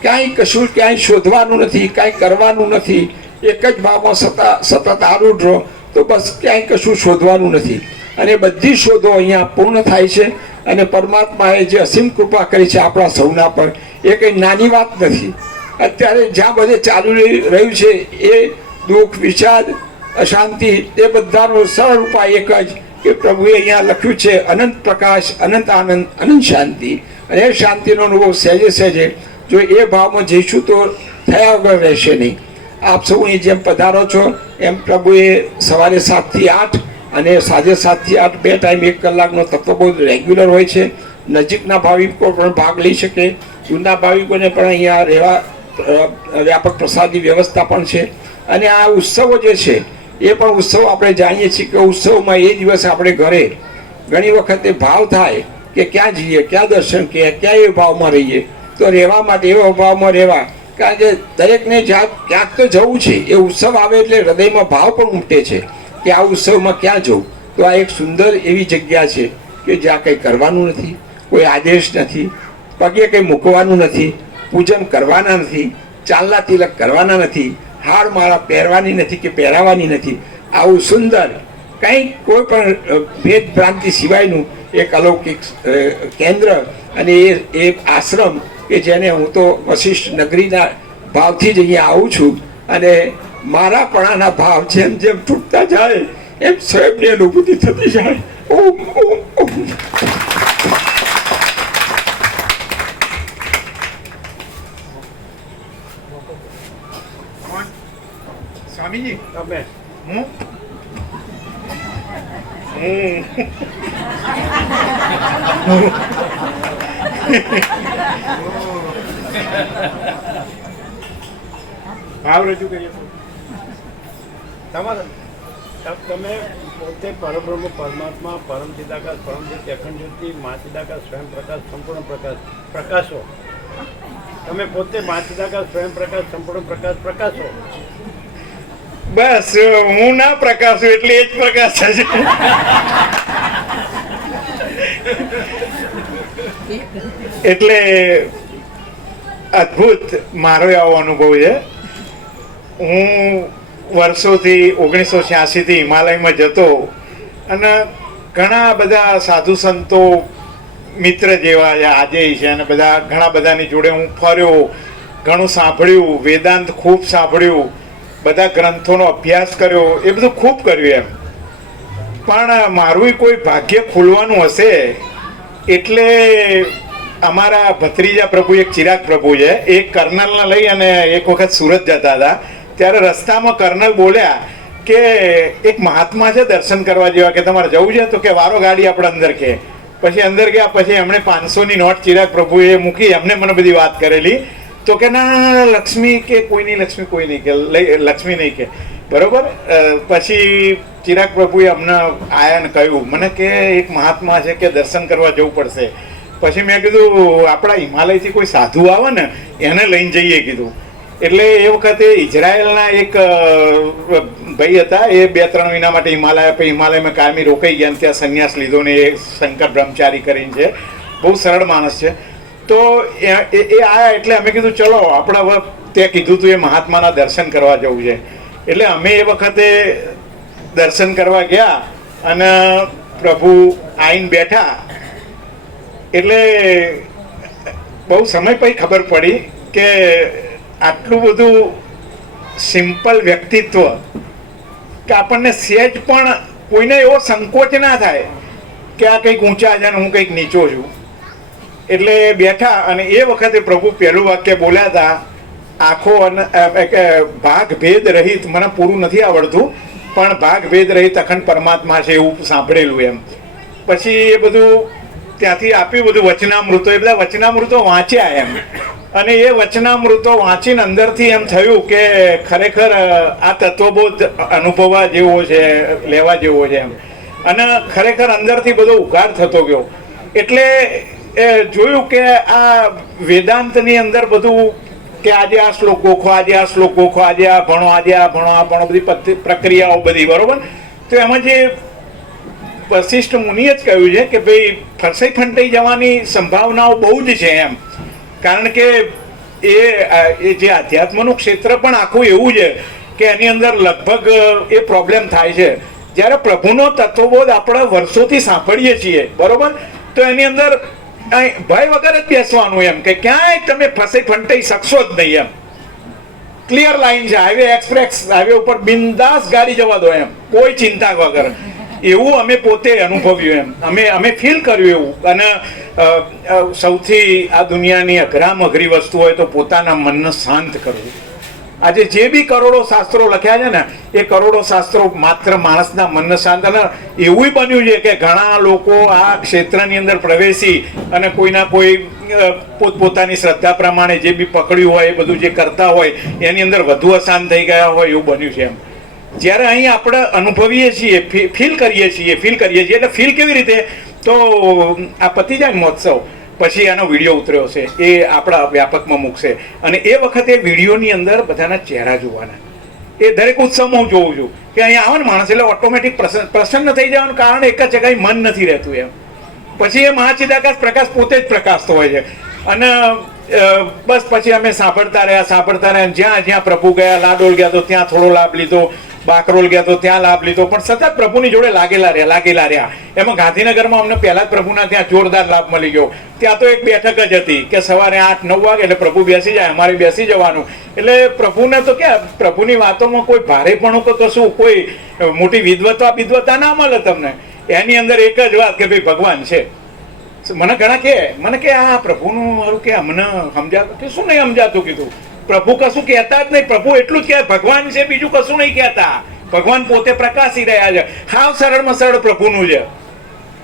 કાંઈ કશું ક્યાંય શોધવાનું નથી, કાંઈ કરવાનું નથી. એક જ ભાવમાં સતત આરૂઢ રહો તો બસ ક્યાંય કશું શોધવાનું નથી. અને બધી શોધો અહીંયા પૂર્ણ થાય છે. અને પરમાત્માએ જે અસીમ કૃપા કરી છે આપણા સૌના પર, એ કંઈ નાની વાત નથી. અત્યારે જ્યાં બધે ચાલુ રહ્યું છે એ દુઃખ, વિષાદ, અશાંતિ, એ બધાનો સરળ ઉપાય એક જ કે પ્રભુએ અહીંયા લખ્યું છે અનંત પ્રકાશ, અનંત આનંદ, અનંત શાંતિ. અને એ શાંતિનો અનુભવ સહેજે સહેજે જો એ ભાવમાં જઈશું તો થયા વગર રહેશે નહીં. આપ સૌ અહીં જેમ પધારો છો એમ પ્રભુએ સવારે 7 થી 8 અને સાંજે 7 થી 8 બે ટાઈમ 1 કલાકનો તત્વબોધ રેગ્યુલર હોય છે. નજીકના ભાવિકો પણ ભાગ લઈ શકે, જૂના ભાવિકોને પણ અહીંયા રહેવા વ્યાપક પ્રસાદની વ્યવસ્થા પણ છે. અને આ ઉત્સવો જે છે એ પણ ઉત્સવ આપણે જાણીએ છીએ કે ઉત્સવમાં એ દિવસ આપણે ઘરે ઘણી વખતે ભાવ થાય કે ક્યાં જઈએ, ક્યાં દર્શન, ક્યાં એ ભાવમાં રહીએ. તો રહેવા માટે એવા ભાવમાં રહેવા, કારણ કે દરેકને ક્યાંક તો જવું છે. એ ઉત્સવ આવે એટલે હૃદયમાં ભાવ પણ ઉમટે છે કે આ ઉત્સવમાં ક્યાં જવું. તો આ એક સુંદર એવી જગ્યા છે કે જ્યાં કંઈ કરવાનું નથી, કોઈ આદેશ નથી, પગે કંઈ મૂકવાનું નથી, પૂજન કરવાના નથી, ચાંદલા તિલક કરવાના નથી, હાર માળા પહેરવાની નથી કે પહેરાવાની નથી. આવું સુંદર કંઈ કોઈ પણ ભેદ ભ્રાંતિ સિવાયનું એક અલૌકિક કેન્દ્ર અને એ આશ્રમ કે જેને હું તો વશિષ્ઠ નગરીના ભાવથી જ અહીંયા આવું છું. અને મારા પણાના ભાવ જેમ જેમ તૂટતા જાય એમ સ્વયંની અનુભૂતિ થતી જાય. ઓમ ઓમ ઓમ. સ્વામીજી, તમે હું ભાવ રજૂ કરીએ. તમે પોતે પરબ્રહ્મ, પરમાત્મા, પરમ ચિદાકાશ, પરમજ્યોતિ, અખંડ જ્યોતિ, મા ચિદાકાશ, સ્વયં પ્રકાશ, સંપૂર્ણ પ્રકાશ, પ્રકાશો. તમે પોતે મા ચિદાકાશ, સ્વયં પ્રકાશ, સંપૂર્ણ પ્રકાશ, પ્રકાશો. બસ હું ના પ્રકાશું એટલે એ જ પ્રકાશ થશે. એટલે અદ્ભુત મારો આવો અનુભવ છે. હું વર્ષોથી 1986થી હિમાલયમાં જતો અને ઘણા બધા સાધુ સંતો મિત્ર જેવા આજે છે અને બધા ઘણા બધાની જોડે હું ફર્યો, ઘણું સાંભળ્યું, વેદાંત ખૂબ સાંભળ્યું, બધા ગ્રંથોનો અભ્યાસ કર્યો, એ બધું ખૂબ કર્યું એમ. પણ મારું કોઈ ભાગ્ય ખુલવાનું હશે એટલે અમારા ભત્રીજા પ્રભુ એક ચિરાગ પ્રભુ છે, એ કર્નલને લઈ અને એક વખત સુરત જતા હતા. ત્યારે રસ્તામાં કર્નલ બોલ્યા કે એક મહાત્મા છે દર્શન કરવા જેવા, કે તમારે જવું છે? તો કે વારો ગાડી આપણે અંદર કે. પછી અંદર ગયા, પછી એમણે 500ની નોટ ચિરાગ પ્રભુએ મૂકી, એમને મને બધી વાત કરેલી. તો કે ના લક્ષ્મી કે કોઈ નહીં, લક્ષ્મી કોઈ નહીં કે લક્ષ્મી નહીં કે બરોબર. પછી ચિરાગ પ્રભુએ અમને આયા ને કહ્યું મને કે એક મહાત્મા છે કે દર્શન કરવા જવું પડશે. પછી મેં કીધું આપણા હિમાલયથી કોઈ સાધુ આવે ને એને લઈને જઈએ કીધું. એટલે એ વખતે ઇઝરાયલના એક ભાઈ હતા, એ 2-3 મહિના માટે હિમાલયમાં કાયમી રોકાઈ ગયા, ત્યાં સંન્યાસ લીધો ને એ શંકર બ્રહ્મચારી કરીને છે, બહુ સરળ માણસ છે. તો એ આયા એટલે અમે કીધું ચલો આપણે હવે ત્યાં કીધું તું એ મહાત્માના દર્શન કરવા જવું છે. એટલે અમે એ વખતે દર્શન કરવા ગયા અને પ્રભુ આવીને બેઠા. એટલે બહુ સમય પછી ખબર પડી કે આટલું બધું સિમ્પલ વ્યક્તિત્વ કે આપણને સહેજ પણ કોઈને એવો સંકોચ ના થાય કે આ કંઈક ઊંચા છે ને હું કંઈક નીચો છું. એટલે બેઠા અને એ વખતે પ્રભુ પહેલું વાક્ય બોલ્યા હતા, આખો ભાગ ભેદ રહિત, મને પૂરું નથી આવડતું પણ ભાગ ભેદ રહિત અખંડ પરમાત્મા છે એવું સાંભળેલું એમ. પછી એ બધું ત્યાંથી આપ્યું બધું વચનામૃતો, એ બધા વચનામૃતો વાંચ્યા એમ. અને એ વચનામૃતો વાંચીને અંદરથી એમ થયું કે ખરેખર આ તત્વબોધ અનુભવવા જેવો છે, લેવા જેવો છે એમ. અને ખરેખર અંદરથી બધો ઉઘાડ થતો ગયો. એટલે જોયું કે આ વેદાંતની અંદર બધું કે આજે આ શ્લોક ગોખો, આજે આ શ્લોક ગોખો, આજે આ ભણો, આજે આ ભણો, આ ભણો, બધી પ્રક્રિયાઓ બધી બરોબર. તો એમાં જે વશિષ્ઠ મુનિએ જ કહ્યું છે કે ભાઈ ફરસાઈ ફંટાઈ જવાની સંભાવનાઓ બહુ જ છે એમ. કારણ કે એ જે આધ્યાત્મનું ક્ષેત્ર પણ આખું એવું છે કે એની અંદર લગભગ એ પ્રોબ્લેમ થાય છે. જ્યારે પ્રભુનો તત્વબોધ આપણે વર્ષોથી સાંભળીએ છીએ બરોબર, તો એની અંદર ભય વગર જ બેસવાનું એમ કે ક્યાંય તમે ફસાઈ ફંટાઈ શકશો જ નહીં એમ. ક્લિયર લાઈન છે, હાઈવે એક્સપ્રેસ હાઈવે ઉપર બિંદાસ ગાડી જવા દો એમ, કોઈ ચિંતા વગર. એવું અમે પોતે અનુભવ્યું એમ, અમે ફીલ કર્યું એવું. અને સૌથી આ દુનિયાની અઘરામાં અઘરી વસ્તુ હોય તો પોતાના મનને શાંત કરવું. આજે જે બી કરોડો શાસ્ત્રો લખ્યા છે ને એ કરોડો શાસ્ત્રો માત્ર માણસના મનને શાંત. અને એવું બન્યું છે કે ઘણા લોકો આ ક્ષેત્રની અંદર પ્રવેશી અને કોઈના કોઈ પોતપોતાની શ્રદ્ધા પ્રમાણે જે બી પકડ્યું હોય એ બધું જે કરતા હોય એની અંદર વધુ અશાંત થઈ ગયા હોય એવું બન્યું છે એમ. જ્યારે અહીં આપણે અનુભવીએ છીએ, ફીલ કરીએ છીએ એટલે ફીલ કેવી રીતે? તો આ પતી જાય મહોત્સવ પછી આનો વિડીયો ઉતર્યો છે, એ આપણા વ્યાપકમાં મૂકશે. અને એ વખતે વિડીયોની અંદર બધાના ચહેરા જોવાના. એ દરેક ઉત્સવમાં હું જોઉં છું કે અહીંયા આવે ને માણસ એટલે ઓટોમેટિક પ્રસન્ન થઈ જવાનું કારણ એક જ જગ્યાએ મન નથી રહેતું એમ. પછી એ મહાચિદાકાશ પ્રકાશ પોતે જ પ્રકાશતો હોય છે. અને બસ પછી અમે સાંભળતા રહ્યા. જ્યાં પ્રભુ ગયા, લાડોલ ગયા તો ત્યાં થોડો લાભ લીધો, બાકરોલ ગયા તો ત્યાં લાભ લીધો, પણ સતત પ્રભુની જોડે લાગેલા રહ્યા. એમાં ગાંધીનગરમાં અમને પહેલા જ પ્રભુના ત્યાં જોરદાર લાભ મળી ગયો. ત્યાં તો એક બેઠક જ હતી કે સવારે 8-9 વાગે એટલે પ્રભુ બેસી જાય, અમારે બેસી જવાનું. એટલે પ્રભુને તો ક્યાં પ્રભુની વાતોમાં કોઈ ભારેપણું કે કશું, કોઈ મોટી વિદ્વતા ના મળે તમને. એની અંદર એક જ વાત કે ભાઈ ભગવાન છે. મને ઘણા કે આ પ્રભુનું મારું કે અમને સમજાતું કે શું નહીં સમજાતું કીધું. પ્રભુ કશું કહેતા જ નહીં, પ્રભુ એટલું જ કહે ભગવાન છે, બીજું કશું નહીં કહેતા. ભગવાન પોતે પ્રકાશી રહ્યા છે. હાવ સરળમાં સરળ પ્રભુનું છે.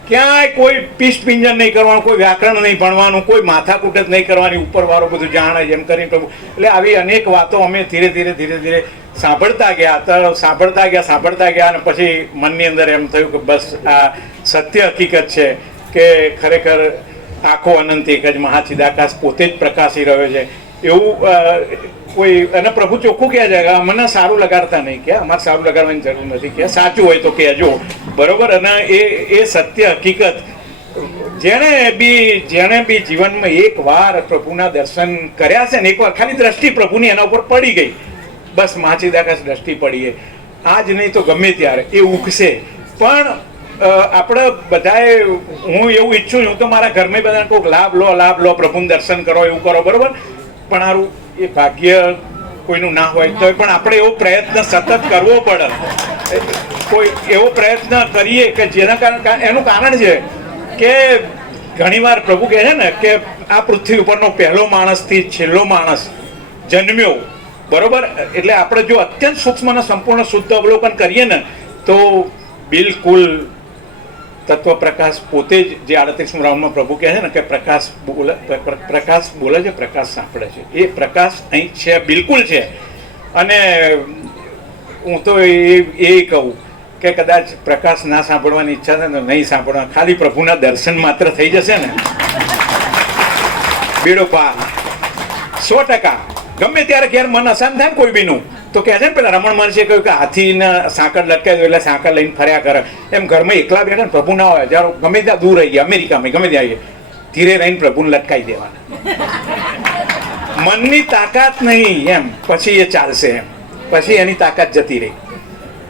ક્યાંય કોઈ પીશ પિંજન નહીં કરવાનું, કોઈ વ્યાકરણ નહીં ભણવાનું, કોઈ માથાકૂટ જ નહીં કરવાની, ઉપર વાળો બધું જાણે એમ કરીને પ્રભુ. એટલે આવી અનેક વાતો અમે ધીરે ધીરે સાંભળતા ગયા અને પછી મનની અંદર એમ થયું કે બસ આ સત્ય હકીકત છે કે ખરેખર આખો અનંત એક જ મહાચિદાકાશ પોતે જ પ્રકાશી રહ્યો છે એવું. કોઈ અને પ્રભુ ચોખ્ખું કહે છે મને સારું લગાડતા નહીં, કે અમારે સારું લગાડવાની જરૂર નથી, કે સાચું હોય તો કહેજો બરોબર. અને એ સત્ય હકીકત જેણે બી જીવનમાં એક વાર પ્રભુના દર્શન કર્યા છે ને, એક વાર ખાલી દ્રષ્ટિ પ્રભુની એના ઉપર પડી ગઈ, બસ મહાચિદાકાશ દ્રષ્ટિ પડી ગઈ. આજ નહીં તો ગમે ત્યારે એ ઉગશે. પણ આપણે બધાએ, હું એવું ઈચ્છું છું તો મારા ઘરમાં બધાને કહું લાભ લો પ્રભુનું દર્શન કરો, એવું કરો બરોબર. પણ સારું એ ભાગ્ય કોઈનું ના હોય તો પણ આપણે એવો પ્રયત્ન સતત કરવો પડે. કોઈ એવો પ્રયત્ન કરીએ કે જેના કારણે એનું કારણ છે કે ઘણીવાર પ્રભુ કહે છે ને કે આ પૃથ્વી ઉપરનો પહેલો માણસથી છેલ્લો માણસ જન્મ્યો, બરોબર? એટલે આપણે જો અત્યંત સૂક્ષ્મ અને સંપૂર્ણ શુદ્ધ અવલોકન કરીએ ને તો બિલકુલ તત્વ પ્રકાશ પોતે જ, જે 38 રાઉન્ડમાં પ્રભુ કહે છે ને કે પ્રકાશ બોલે છે, પ્રકાશ સાંભળે છે, એ પ્રકાશ અહીં છે, બિલકુલ છે. અને હું તો એ કહું કે કદાચ પ્રકાશ ના સાંભળવાની ઈચ્છા છે ને નહીં સાંભળવા, ખાલી પ્રભુના દર્શન માત્ર થઈ જશે ને બેડો પાર 100%. ગમે ત્યારે ઘેર મન અશાંત થાય ને કોઈ બીનું તો કહે છે ને પેલા રમણ મહર્ષિએ કહ્યું કે હાથીને સાંકળ લટકાવી દો એટલે સાંકળ લઈને ફર્યા કરે. એમ ઘરમાં એકલા બેઠા ને પ્રભુ ના હોય, જ્યારે ગમે ત્યાં દૂર રહી ગયા, અમેરિકામાં ગમે ત્યાં આવીએ, ધીરે રહીને પ્રભુને લટકાવી દેવાના. મનની તાકાત નહીં એમ, પછી એ ચાલશે એમ, પછી એની તાકાત જતી રહી.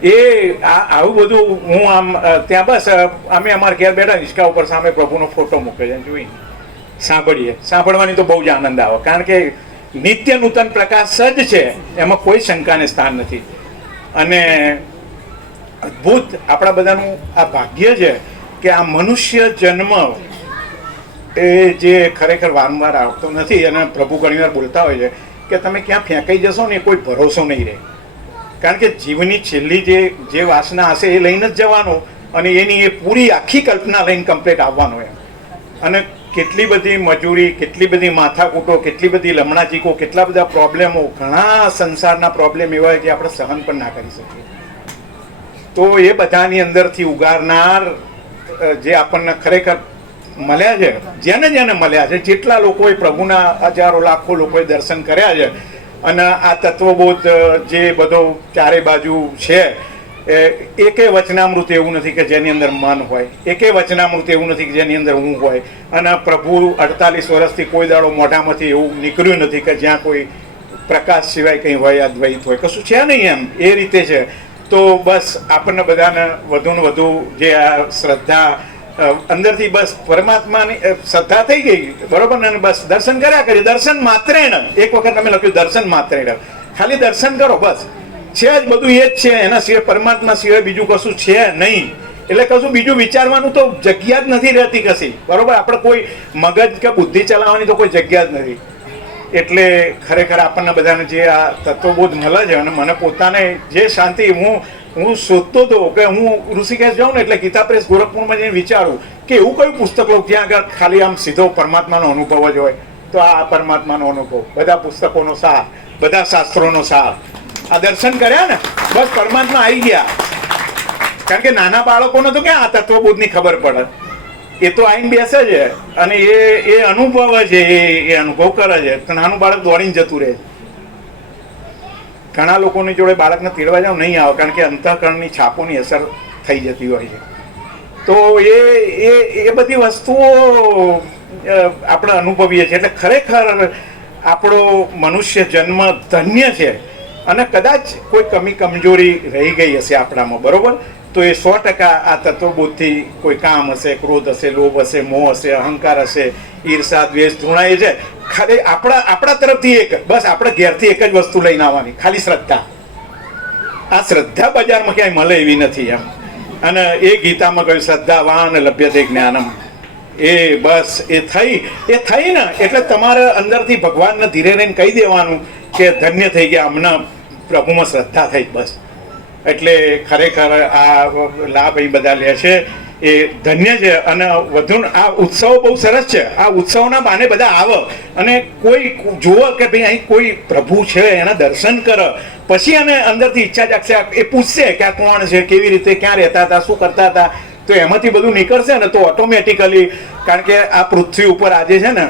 એ આવું બધું હું આમ ત્યાં બસ અમે અમારા ઘેર બેઠા હિંચકા ઉપર સામે પ્રભુનો ફોટો મૂકે છે, જોઈ સાંભળીએ. સાંભળવાની તો બહુ જ આનંદ આવે, કારણ કે નિત્ય નૂતન પ્રકાશ જ છે, એમાં કોઈ શંકાને સ્થાન નથી. અને અદ્ભુત આપણા બધાનું આ ભાગ્ય છે કે આ મનુષ્ય જન્મ એ જે ખરેખર વારંવાર આવતો નથી. અને પ્રભુ ઘણીવાર બોલતા હોય છે કે તમે ક્યાં ફેંકાઈ જશો ને એ કોઈ ભરોસો નહીં રહે, કારણ કે જીવની છેલ્લી જે વાસના હશે એ લઈને જ જવાનો, અને એની એ પૂરી આખી કલ્પના લઈને કમ્પ્લીટ આવવાનો એમ. અને કેટલી બધી મજૂરી, કેટલી બધી માથાકૂટો, કેટલી બધી લમણાચીકો, કેટલા બધા પ્રોબ્લેમો, ઘણા સંસારના પ્રોબ્લેમ એવા હોય કે આપણે સહન પણ ના કરી શકીએ. તો એ બધાની અંદરથી ઉગારનાર જે આપણને ખરેખર મળ્યા છે, જેને જેને મળ્યા છે, જેટલા લોકોએ પ્રભુના હજારો લાખો લોકોએ દર્શન કર્યા છે, અને આ તત્વબોધ જે બધો ચારે બાજુ છે, એકે વચનામૃત એવું નથી કે જેની અંદર મન હોય, એકે વચનામૃત એવું નથી કે જેની અંદર હું હોય. અને પ્રભુ 48 વર્ષથી કોઈ દાડો મોઢામાંથી એવું નીકળ્યું નથી કે જ્યાં કોઈ પ્રકાશ સિવાય કંઈ હોય, અદ્વૈત હોય, કશું છે નહીં એમ. એ રીતે છે. તો બસ આપણને બધાને વધુ ને વધુ જે આ શ્રદ્ધા અંદરથી બસ પરમાત્માની શ્રદ્ધા થઈ ગઈ, બરોબર ને, બસ દર્શન કર્યા કરીએ. દર્શન માત્રેણ, એક વખત તમે લખ્યું દર્શન માત્રેણ, ખાલી દર્શન કરો બસ. છે જ બધું એ જ છે, એના સિવાય પરમાત્મા સિવાય બીજું કશું છે નહીં. એટલે કશું બીજું વિચારવાનું તો જગ્યા જ નથી રહેતી કશી, બરોબર? આપણે કોઈ મગજ કે બુદ્ધિ ચલાવવાની તો કોઈ જગ્યા જ નથી. એટલે ખરેખર આપણને બધાને જે આ તત્વબોધ મળે છે, અને મને પોતાને જે શાંતિ હું શોધતો હતો કે હું ઋષિકેશ જાઉં ને એટલે ગીતા પ્રેસ ગોરખપુરમાં જઈને વિચારું કે એવું કયું પુસ્તક લો જ્યાં આગળ ખાલી આમ સીધો પરમાત્માનો અનુભવ જ હોય. તો આ પરમાત્માનો અનુભવ, બધા પુસ્તકોનો સાર, બધા શાસ્ત્રોનો સાર, આ દર્શન કર્યા ને બસ પરમાત્મા આવી ગયા. કારણ કે નાના બાળકોને તો ક્યાં આ તત્વબોધની ખબર પડે, એ તો આવીને બેસે છે અને એ અનુભવ છે, એ અનુભવ કરે છે. તો નાનું બાળક દોડીને જતું રહે છે. ઘણા લોકોની જોડે બાળકને તેડવા જાવ નહીં આવે, કારણ કે અંતઃકરણની છાપોની અસર થઈ જતી હોય છે. તો એ બધી વસ્તુઓ આપણે અનુભવીએ છીએ. એટલે ખરેખર આપણો મનુષ્ય જન્મ ધન્ય છે. અને કદાચ કોઈ કમી કમજોરી રહી ગઈ હશે આપણામાં, બરોબર? તો એ 100% આ તત્વબોધથી કોઈ કામ હશે, ક્રોધ હશે, લોભ હશે, મોહ હશે, અહંકાર હશે, ઈર્ષા, દ્વેષ, ધૃણા, એ છે. ખાલી આપણા તરફથી એક, બસ આપણે ઘેરથી એક જ વસ્તુ લઈને આવવાની, ખાલી શ્રદ્ધા. આ શ્રદ્ધા બજારમાં ક્યાંય મળે એવી નથી એમ. અને એ ગીતામાં કહ્યું શ્રદ્ધાવાન લભ્યતે જ્ઞાનમ. એ બસ એ થઈ ને એટલે તમારે અંદરથી ભગવાનને ધીરે રહીને કહી દેવાનું કે ધન્ય થઈ ગયા, અમને પ્રભુમાં શ્રદ્ધા થઈ, બસ. એટલે ખરેખર આ લાભ અહીં બધા લે છે એ ધન્ય છે. અને વધુ આ ઉત્સવો બહુ સરસ છે. આ ઉત્સવના બહાને બધા આવે અને કોઈ જુઓ કે ભાઈ અહીં કોઈ પ્રભુ છે, એના દર્શન કરે, પછી એને અંદરથી ઈચ્છા જાગશે. એ પૂછશે કે આ કોણ છે, કેવી રીતે, ક્યાં રહેતા હતા, શું કરતા હતા. તો એમાંથી બધું નીકળશે ને તો ઓટોમેટિકલી, કારણ કે આ પૃથ્વી ઉપર આજે છે ને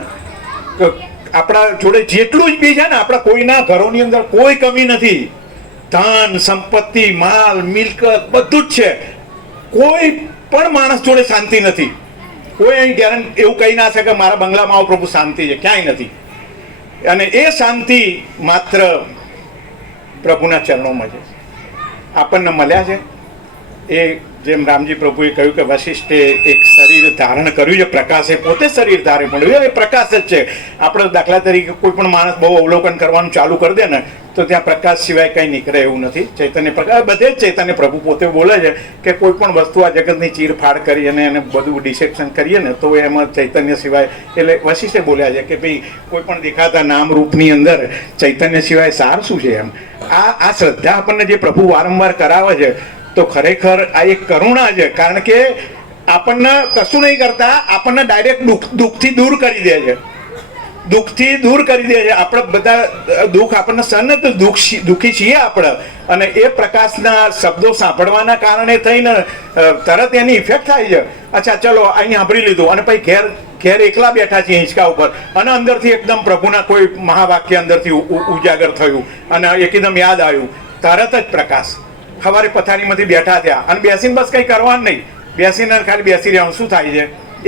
આપણા જોડે જેટલું જ બી છે ને, આપણા કોઈના ઘરોની અંદર કોઈ કમી નથી. ધન, સંપત્તિ, માલ, મિલકત બધું જ છે. કોઈ પણ માણસ જોડે શાંતિ નથી. કોઈ અહીં ગેરંટી એવું કહી ના શકે મારા બંગલામાં આવો પ્રભુ શાંતિ છે, ક્યાંય નથી. અને એ શાંતિ માત્ર પ્રભુના ચરણોમાં છે, આપણને મળ્યા છે. એ જેમ રામજી પ્રભુએ કહ્યું કે વશિષ્ઠે એક શરીર ધારણ કર્યું છે, પ્રકાશે પોતે શરીર ધારણ પડ્યું, એ પ્રકાશ જ છે. આપણે દાખલા તરીકે કોઈ પણ માણસ બહુ અવલોકન કરવાનું ચાલુ કરી દે ને તો ત્યાં પ્રકાશ સિવાય કંઈ નીકળે એવું નથી. ચૈતન્ય પ્રકાશ બધે જ ચૈતન્ય પ્રભુ પોતે બોલે છે કે કોઈ પણ વસ્તુ આ જગતની ચીરફાડ કરી અને એને બધું ડિસેક્શન કરીએ ને તો એમાં ચૈતન્ય સિવાય, એટલે વશિષ્ઠે બોલ્યા છે કે ભાઈ કોઈ પણ દેખાતા નામ રૂપની અંદર ચૈતન્ય સિવાય સાર શું છે એમ. આ શ્રદ્ધા આપણને જે પ્રભુ વારંવાર કરાવે છે તો ખરેખર આ એક કરુણા છે. કારણ કે આપણને કશું નહીં કરતા, આપણને ડાયરેક્ટ દુઃખથી દૂર કરી દે છે. દુઃખથી દૂર કરી દે છે. આપણે બધા દુઃખ આપણને સહન તો દુઃખી છીએ આપણે, અને એ પ્રકાશના શબ્દો સાંભળવાના કારણે થઈને તરત એની ઇફેક્ટ થાય છે. અચ્છા ચલો અહીં સાંભળી લીધું અને પછી ઘેર એકલા બેઠા છીએ હિંચકા ઉપર, અને અંદરથી એકદમ પ્રભુના કોઈ મહાવાક્ય અંદરથી ઉજાગર થયું અને એકદમ યાદ આવ્યું, તરત જ પ્રકાશ. સવારે પથારીમાંથી બેઠા થયા અને બેસીને બસ કંઈ કરવાનું નહીં, બેસીને ખાલી બેસી રહ્યા શું થાય છે,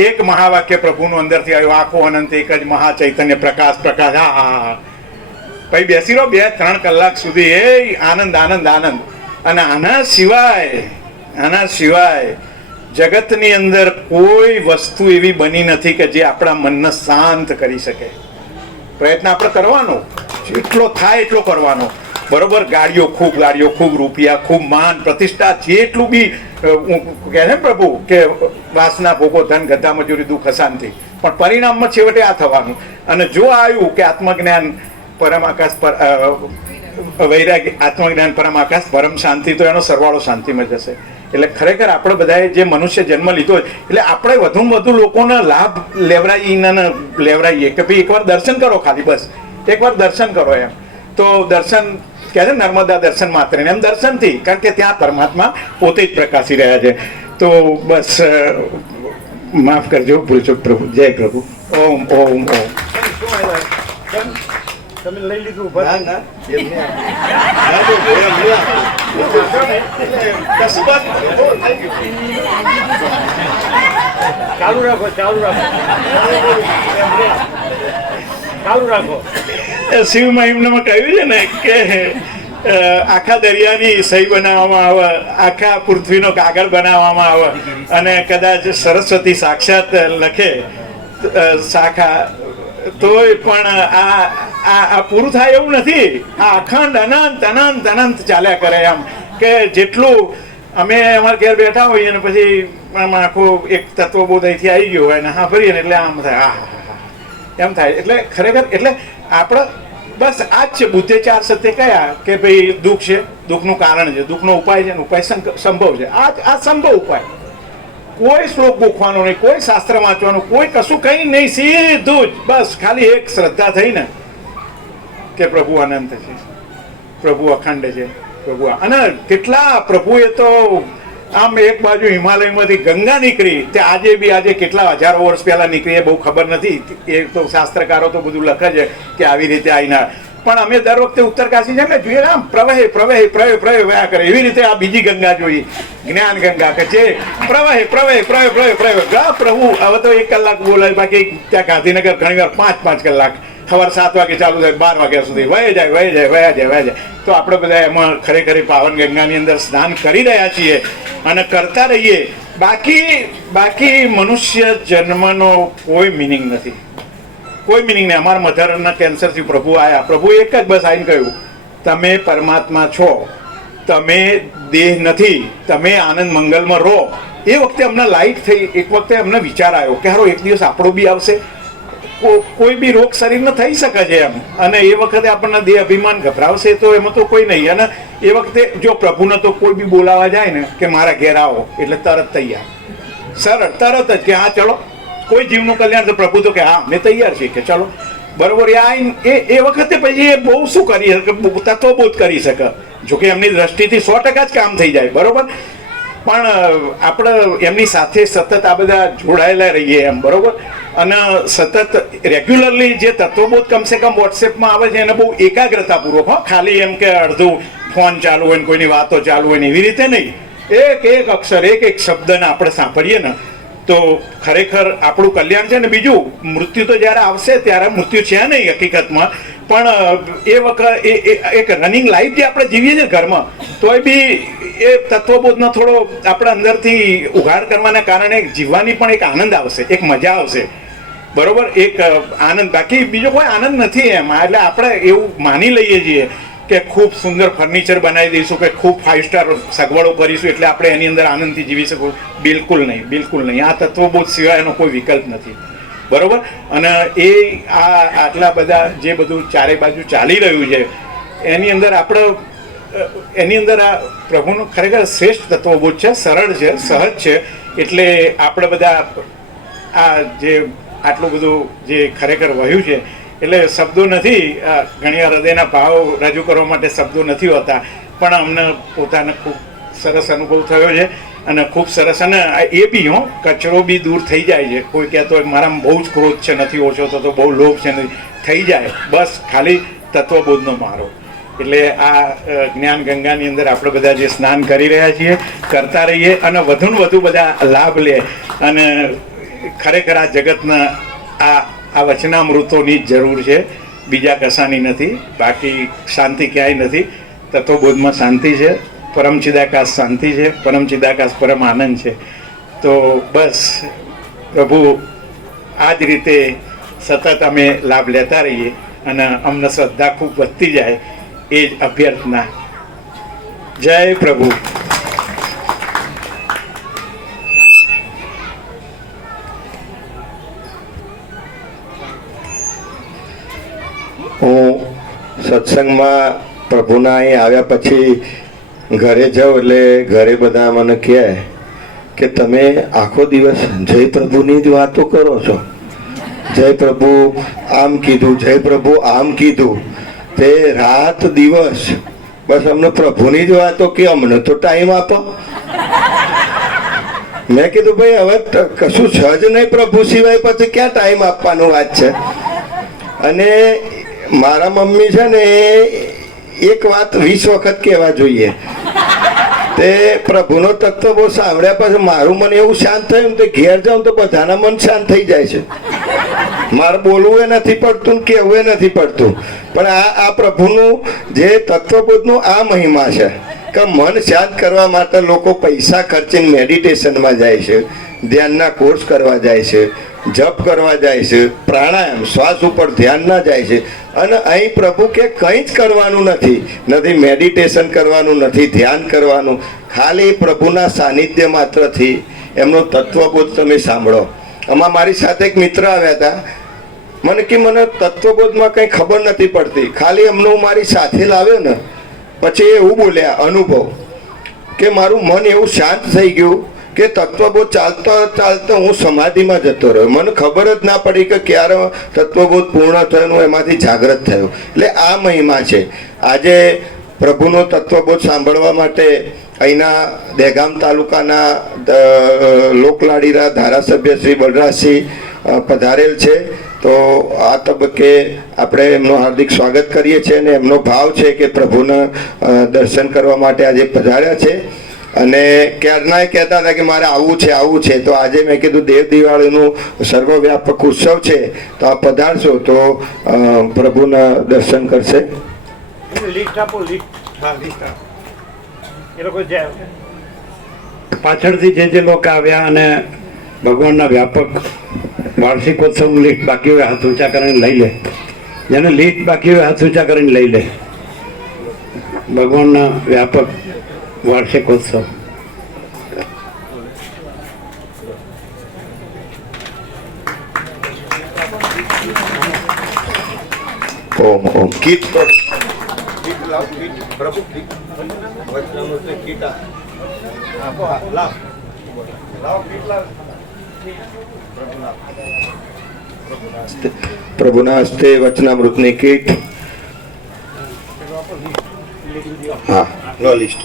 એક મહાવાક્ય પ્રભુનું અંદરથી આવ્યું, આખો અનંત એક જ મહાચૈતન્ય પ્રકાશ પ્રકાશ. હા પછી બેસી રહો 2-3 કલાક સુધી, એ આનંદ આનંદ આનંદ. અને આના સિવાય જગતની અંદર કોઈ વસ્તુ એવી બની નથી કે જે આપણા મનને શાંત કરી શકે. પ્રયત્ન આપણે કરવાનો, જેટલો થાય એટલો કરવાનો. બરોબર, ગાડીઓ ખૂબ, રૂપિયા ખૂબ, માન પ્રતિષ્ઠા, જેટલું બી કહે છે પ્રભુ કે વાસના ભોગો, ધન ગધા મજૂરી, દુઃખ અશાંતિ, પણ પરિણામમાં છેવટે આ થવાનું. અને જો આવ્યું કે આત્મજ્ઞાન પરમ આકાશ પર વૈરાગ્ય, આત્મજ્ઞાન પરમ આકાશ પરમ શાંતિ, તો એનો સરવાળો શાંતિમાં જશે. એટલે ખરેખર આપણે બધાએ જે મનુષ્ય જન્મ લીધો એટલે આપણે વધુમાં વધુ લોકોને લાભ લેવડાવીએ કે ભાઈ એકવાર દર્શન કરો, ખાલી બસ એકવાર દર્શન કરો એમ. તો દર્શન કહે છે નર્મદા દર્શન માત્ર, એમ દર્શનથી, કારણ કે ત્યાં પરમાત્મા પોતે જ પ્રકાશી રહ્યા છે. તો બસ માફ કરજો, ભૂલજો પ્રભુ. જય પ્રભુ. ઓમ ઓમ ઓમ. તમે લઈ લીધું ચાલુ રાખો. શિવ મહિમનામાં કહ્યું છે ને કે આખા દરિયાની સહી બનાવવામાં આવે, આખા પૃથ્વીનો કાગળ બનાવવામાં આવે, અને કદાચ સરસ્વતી સાક્ષાત લખે શાખા, તોય પણ આ પૂરું થાય એવું નથી. આ અખંડ અનંત અનંત અનંત ચાલ્યા કરે એમ. કે જેટલું અમે અમારા ઘેર બેઠા હોઈએ ને પછી આમાં આખું એક તત્વબોધ અહીંથી આવી ગયો હોય ને હા ભરીએ ને એટલે આમ થાય, એમ થાય. એટલે ખરેખર એટલે આપણે બસ આ જ છે. બુદ્ધે 4 સત્ય કયા કે ભાઈ દુઃખ છે, દુઃખનું કારણ છે, દુઃખનો ઉપાય છે, ઉપાય સંભવ છે. આ સંભવ ઉપાય. કોઈ શ્લોક ગોખવાનો નહીં, કોઈ શાસ્ત્ર વાંચવાનું, કોઈ કશું કંઈ નહીં, સીધું જ બસ ખાલી એક શ્રદ્ધા થઈ ને કે પ્રભુ અનંત છે, પ્રભુ અખંડ છે, પ્રભુ. અને કેટલા પ્રભુએ તો આમ એક બાજુ હિમાલયમાંથી ગંગા નીકળી, તે આજે કેટલા હજારો વર્ષ પહેલા નીકળી એ બહુ ખબર નથી. એ તો શાસ્ત્રકારો તો બધું લખે છે કે આવી રીતે આવીને, પણ અમે દર વખતે ઉત્તરકાશી છે ને જોઈએ આમ પ્રવહે વયા કરે. એવી રીતે આ બીજી ગંગા જોઈ, જ્ઞાન ગંગા, કે જે પ્રવહે પ્રભુ. હવે તો 1 કલાક બોલાય, બાકી ત્યાં ગાંધીનગર ઘણી વાર 5 કલાક, સવાર 7 વાગે ચાલુ થાય 12 વાગ્યા સુધી વયા જાય. તો આપણે બધા એમાં ખરેખર પાવન ગંગાની અંદર સ્નાન કરી રહ્યા છીએ અને કરતા રહીએ. બાકી મનુષ્ય જન્મનો કોઈ મિનિંગ નથી, કોઈ મિનિંગ નહીં. અમારા મધરના કેન્સરથી પ્રભુ આવ્યા, પ્રભુ એક જ બસ આવીને કહ્યું, તમે પરમાત્મા છો, તમે દેહ નથી, તમે આનંદ મંગલમાં રહો. એ વખતે અમને લાઈટ થઈ. એક વખતે અમને વિચાર આવ્યો કે હારો એક દિવસ આપણો બી આવશે, કોઈ બી રોગ શરીરને થઈ શકે છે એમ. અને એ વખતે આપણને દેહ અભિમાન ગભરાવશે તો એમાં તો કોઈ નહીં. અને એ વખતે જો પ્રભુને તો કોઈ બી બોલાવા જાય ને કે મારા ઘેર આવો એટલે તરત તૈયાર, સરળ, તરત જ કે હા ચલો. કોઈ જીવનું કલ્યાણ તો પ્રભુ તો કે હા મેં તૈયાર છીએ કે ચલો, બરોબર. એ વખતે પછી એ બહુ શું કરી શકે, તત્વબોધ કરી શકે. જોકે એમની દ્રષ્ટિથી 100% જ કામ થઈ જાય, બરોબર. પણ આપણે એમની સાથે સતત આ બધા જોડાયેલા રહીએ એમ, બરોબર. અને સતત રેગ્યુલરલી જે તત્વબોધ કમસે કમ વોટ્સએપમાં આવે છે એને બહુ એકાગ્રતાપૂર્વક, ખાલી એમ કે અડધું ફોન ચાલુ હોય ને કોઈની વાતો ચાલુ હોય ને એવી રીતે નહીં. એક અક્ષર, એક શબ્દને આપણે સાંભળીએ ને તો ખરેખર આપણું કલ્યાણ છે. ને બીજું, મૃત્યુ તો જ્યારે આવશે ત્યારે મૃત્યુ છે નહીં હકીકતમાં, પણ એ વખત એક રનિંગ લાઈફ જે આપણે જીવીએ છીએ ઘરમાં, તોય બી એ તત્વબોધનો થોડો આપણે અંદરથી ઉઘાડ કરવાના કારણે જીવવાની પણ એક આનંદ આવશે, એક મજા આવશે, બરોબર. એક આનંદ, બાકી બીજો કોઈ આનંદ નથી એમાં. એટલે આપણે એવું માની લઈએ છીએ કે ખૂબ સુંદર ફર્નિચર બનાવી દઈશું કે ખૂબ 5 સ્ટાર સગવડો કરીશું એટલે આપણે એની અંદર આનંદથી જીવી શકું, બિલકુલ નહીં, બિલકુલ નહીં. આ તત્વબોધ સિવાયનો કોઈ વિકલ્પ નથી. બરોબર. અને એ આટલા બધા જે બધું ચારે બાજુ ચાલી રહ્યું છે એની અંદર આ પ્રભુનો ખરેખર શ્રેષ્ઠ તત્વબોધ છે, સરળ છે, સહજ છે. એટલે આપણે બધા આ જે આટલું બધું જે ખરેખર વહ્યું છે એટલે શબ્દો નથી, ઘણી વાર હૃદયના ભાવ રજૂ કરવા માટે શબ્દો નથી હોતા, પણ અમને પોતાને ખૂબ સરસ અનુભવ થયો છે અને ખૂબ સરસ. અને એ બી કચરો બી દૂર થઈ જાય છે. કોઈ કહેતો હોય મારામાં બહુ જ ક્રોધ છે, નથી ઓછો તો બહુ લોભ છે, નથી, થઈ જાય બસ ખાલી તત્વબોધનો મારો. એટલે આ જ્ઞાન ગંગાની અંદર આપણે બધા જે સ્નાન કરી રહ્યા છીએ કરતા રહીએ અને વધુ ને વધુ બધા લાભ લે. અને ખરેખર આ જગતના આ વચનામૃતોની જ જરૂર છે, બીજા કશાની નથી. બાકી શાંતિ ક્યાંય નથી. તત્વબોધમાં શાંતિ છે, પરમ ચિદાકાશ શાંતિ છે, પરમ ચિદાકાશ પરમ આનંદ છે. તો બસ પ્રભુ આ જ રીતે સતત અમે લાભ લેતા રહીએ અને અમને શ્રદ્ધા ખૂબ વધતી જાય, એ જ અભ્યર્થના. જય પ્રભુ. હું સત્સંગમાં પ્રભુના અહીં આવ્યા પછી ઘરે જાઉં એટલે ઘરે બધા મને કહે કે તમે આખો દિવસ જય પ્રભુની જ વાતો કરો છો. જય પ્રભુ આમ કીધું, જય પ્રભુ આમ કીધું. તે રાત દિવસ બસ અમને પ્રભુની જ વાતો કે અમને તો ટાઈમ આપો. મેં કીધું ભાઈ હવે કશું છે જ નહીં પ્રભુ સિવાય, પછી ક્યાં ટાઈમ આપવાનું વાત છે. અને મારા મમ્મી છે ને એક વાત 20 વખત કહેવા જોઈએ. તે પ્રભુનો તત્વ બહુ સાંભળ્યા પછી મારું મન એવું શાંત થયું ને, ઘેર જાઉં તો બધાના મન શાંત થઈ જાય છે. મારે બોલવું એ નથી પડતું ને કહેવું એ નથી પડતું. પણ આ પ્રભુનું જે તત્વબોધનું આ મહિમા છે કે મન શાંત કરવા માટે લોકો પૈસા ખર્ચીને મેડિટેશનમાં જાય છે, ધ્યાનના કોર્સ કરવા જાય છે, જપ કરવા જાય છે, પ્રાણાયામ શ્વાસ ઉપર ધ્યાન ના જાય છે. અને અહીં પ્રભુ કે કંઈ જ કરવાનું નથી, નથી મેડિટેશન કરવાનું, નથી ધ્યાન કરવાનું, ખાલી પ્રભુના સાનિધ્ય માત્રથી એમનો તત્વબોધ તમે સાંભળો. આમાં મારી સાથે એક મિત્ર આવ્યા હતા. મને કે મને તત્વબોધમાં કંઈ ખબર નથી પડતી. ખાલી એમનું મારી સાથે લાવ્યો ને પછી એવું બોલ્યા અનુભવ કે મારું મન એવું શાંત થઈ ગયું કે તત્વબોધ ચાલતા ચાલતા હું સમાધિમાં જતો રહ્યો. મને ખબર જ ના પડી કે ક્યારે તત્વબોધ પૂર્ણ થયું, એમાંથી જાગૃત થયું. એટલે આ મહિમા છે. આજે પ્રભુનો તત્વબોધ સાંભળવા માટે અહીંના દહેગામ તાલુકાના લોકલાડીના ધારાસભ્ય શ્રી બલરાજસિંહ પધારેલ છે. તો આ તબક્કે આપણે એમનું હાર્દિક સ્વાગત કરીએ છીએ અને એમનો ભાવ છે કે પ્રભુના દર્શન કરવા માટે આજે પધાર્યા છે. અને ક્યારનાય કહેતા હતા કે મારે આવવું છે. તો આજે મેં કીધું દેવ દિવાળીનું સર્વવ્યાપક ઉત્સવ છે તો આ પધારશો તો પ્રભુના દર્શન કરશે. પાછળથી જે લોકો આવ્યા અને ભગવાનના વ્યાપક વાર્ષિકોત્સવનું લિસ્ટ બાકી હોય હાથ ઊંચા કરીને લઈ લે. જેને લિસ્ટ બાકી હોય હાથ ઊંચા કરીને લઈ લે. ભગવાનના વ્યાપક વાર્ષિકોત્સવ. ઓમ ઓમ કીટ પ્રભુના હસ્તે વચનામૃતની કીટ. હા લો લિસ્ટ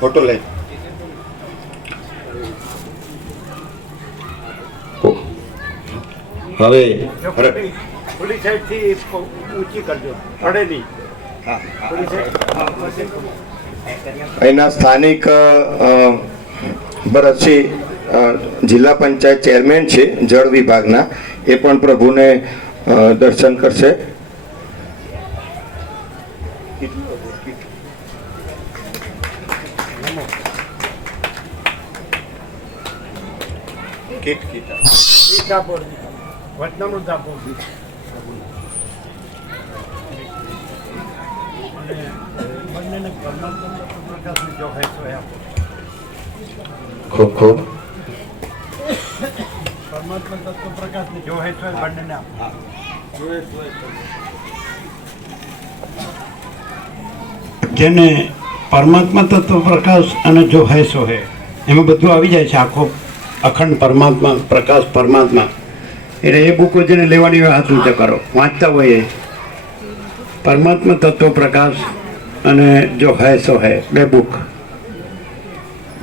ફોટો લઈ. હવે પોલીસ સાઈડથી ઊંચી કરજો, પડે નહીં. અહીંના સ્થાનિક ભરતસિંહ જિલ્લા પંચાયત ચેરમેન છે જળ વિભાગના, એ પણ પ્રભુને દર્શન કરશે. બંનેને પરમાત્મા પ્રકાશની જો હોય તો આપો. ખૂબ ખૂબ પરમાત્મા તત્વ પ્રકાશની જો હોય તો બંનેને આપો. જેને પરમાત્મા તત્વ પ્રકાશ અને જો હે સો હે એમાં બધું આવી જાય છે. આખો અખંડ પરમાત્મા પ્રકાશ પરમાત્મા એટલે એ બુકો જેને લેવાની હોય હાથ ઊંચા કરો, વાંચતા હોય એ પરમાત્મા તત્વ પ્રકાશ અને જો હે સો હે બે બુક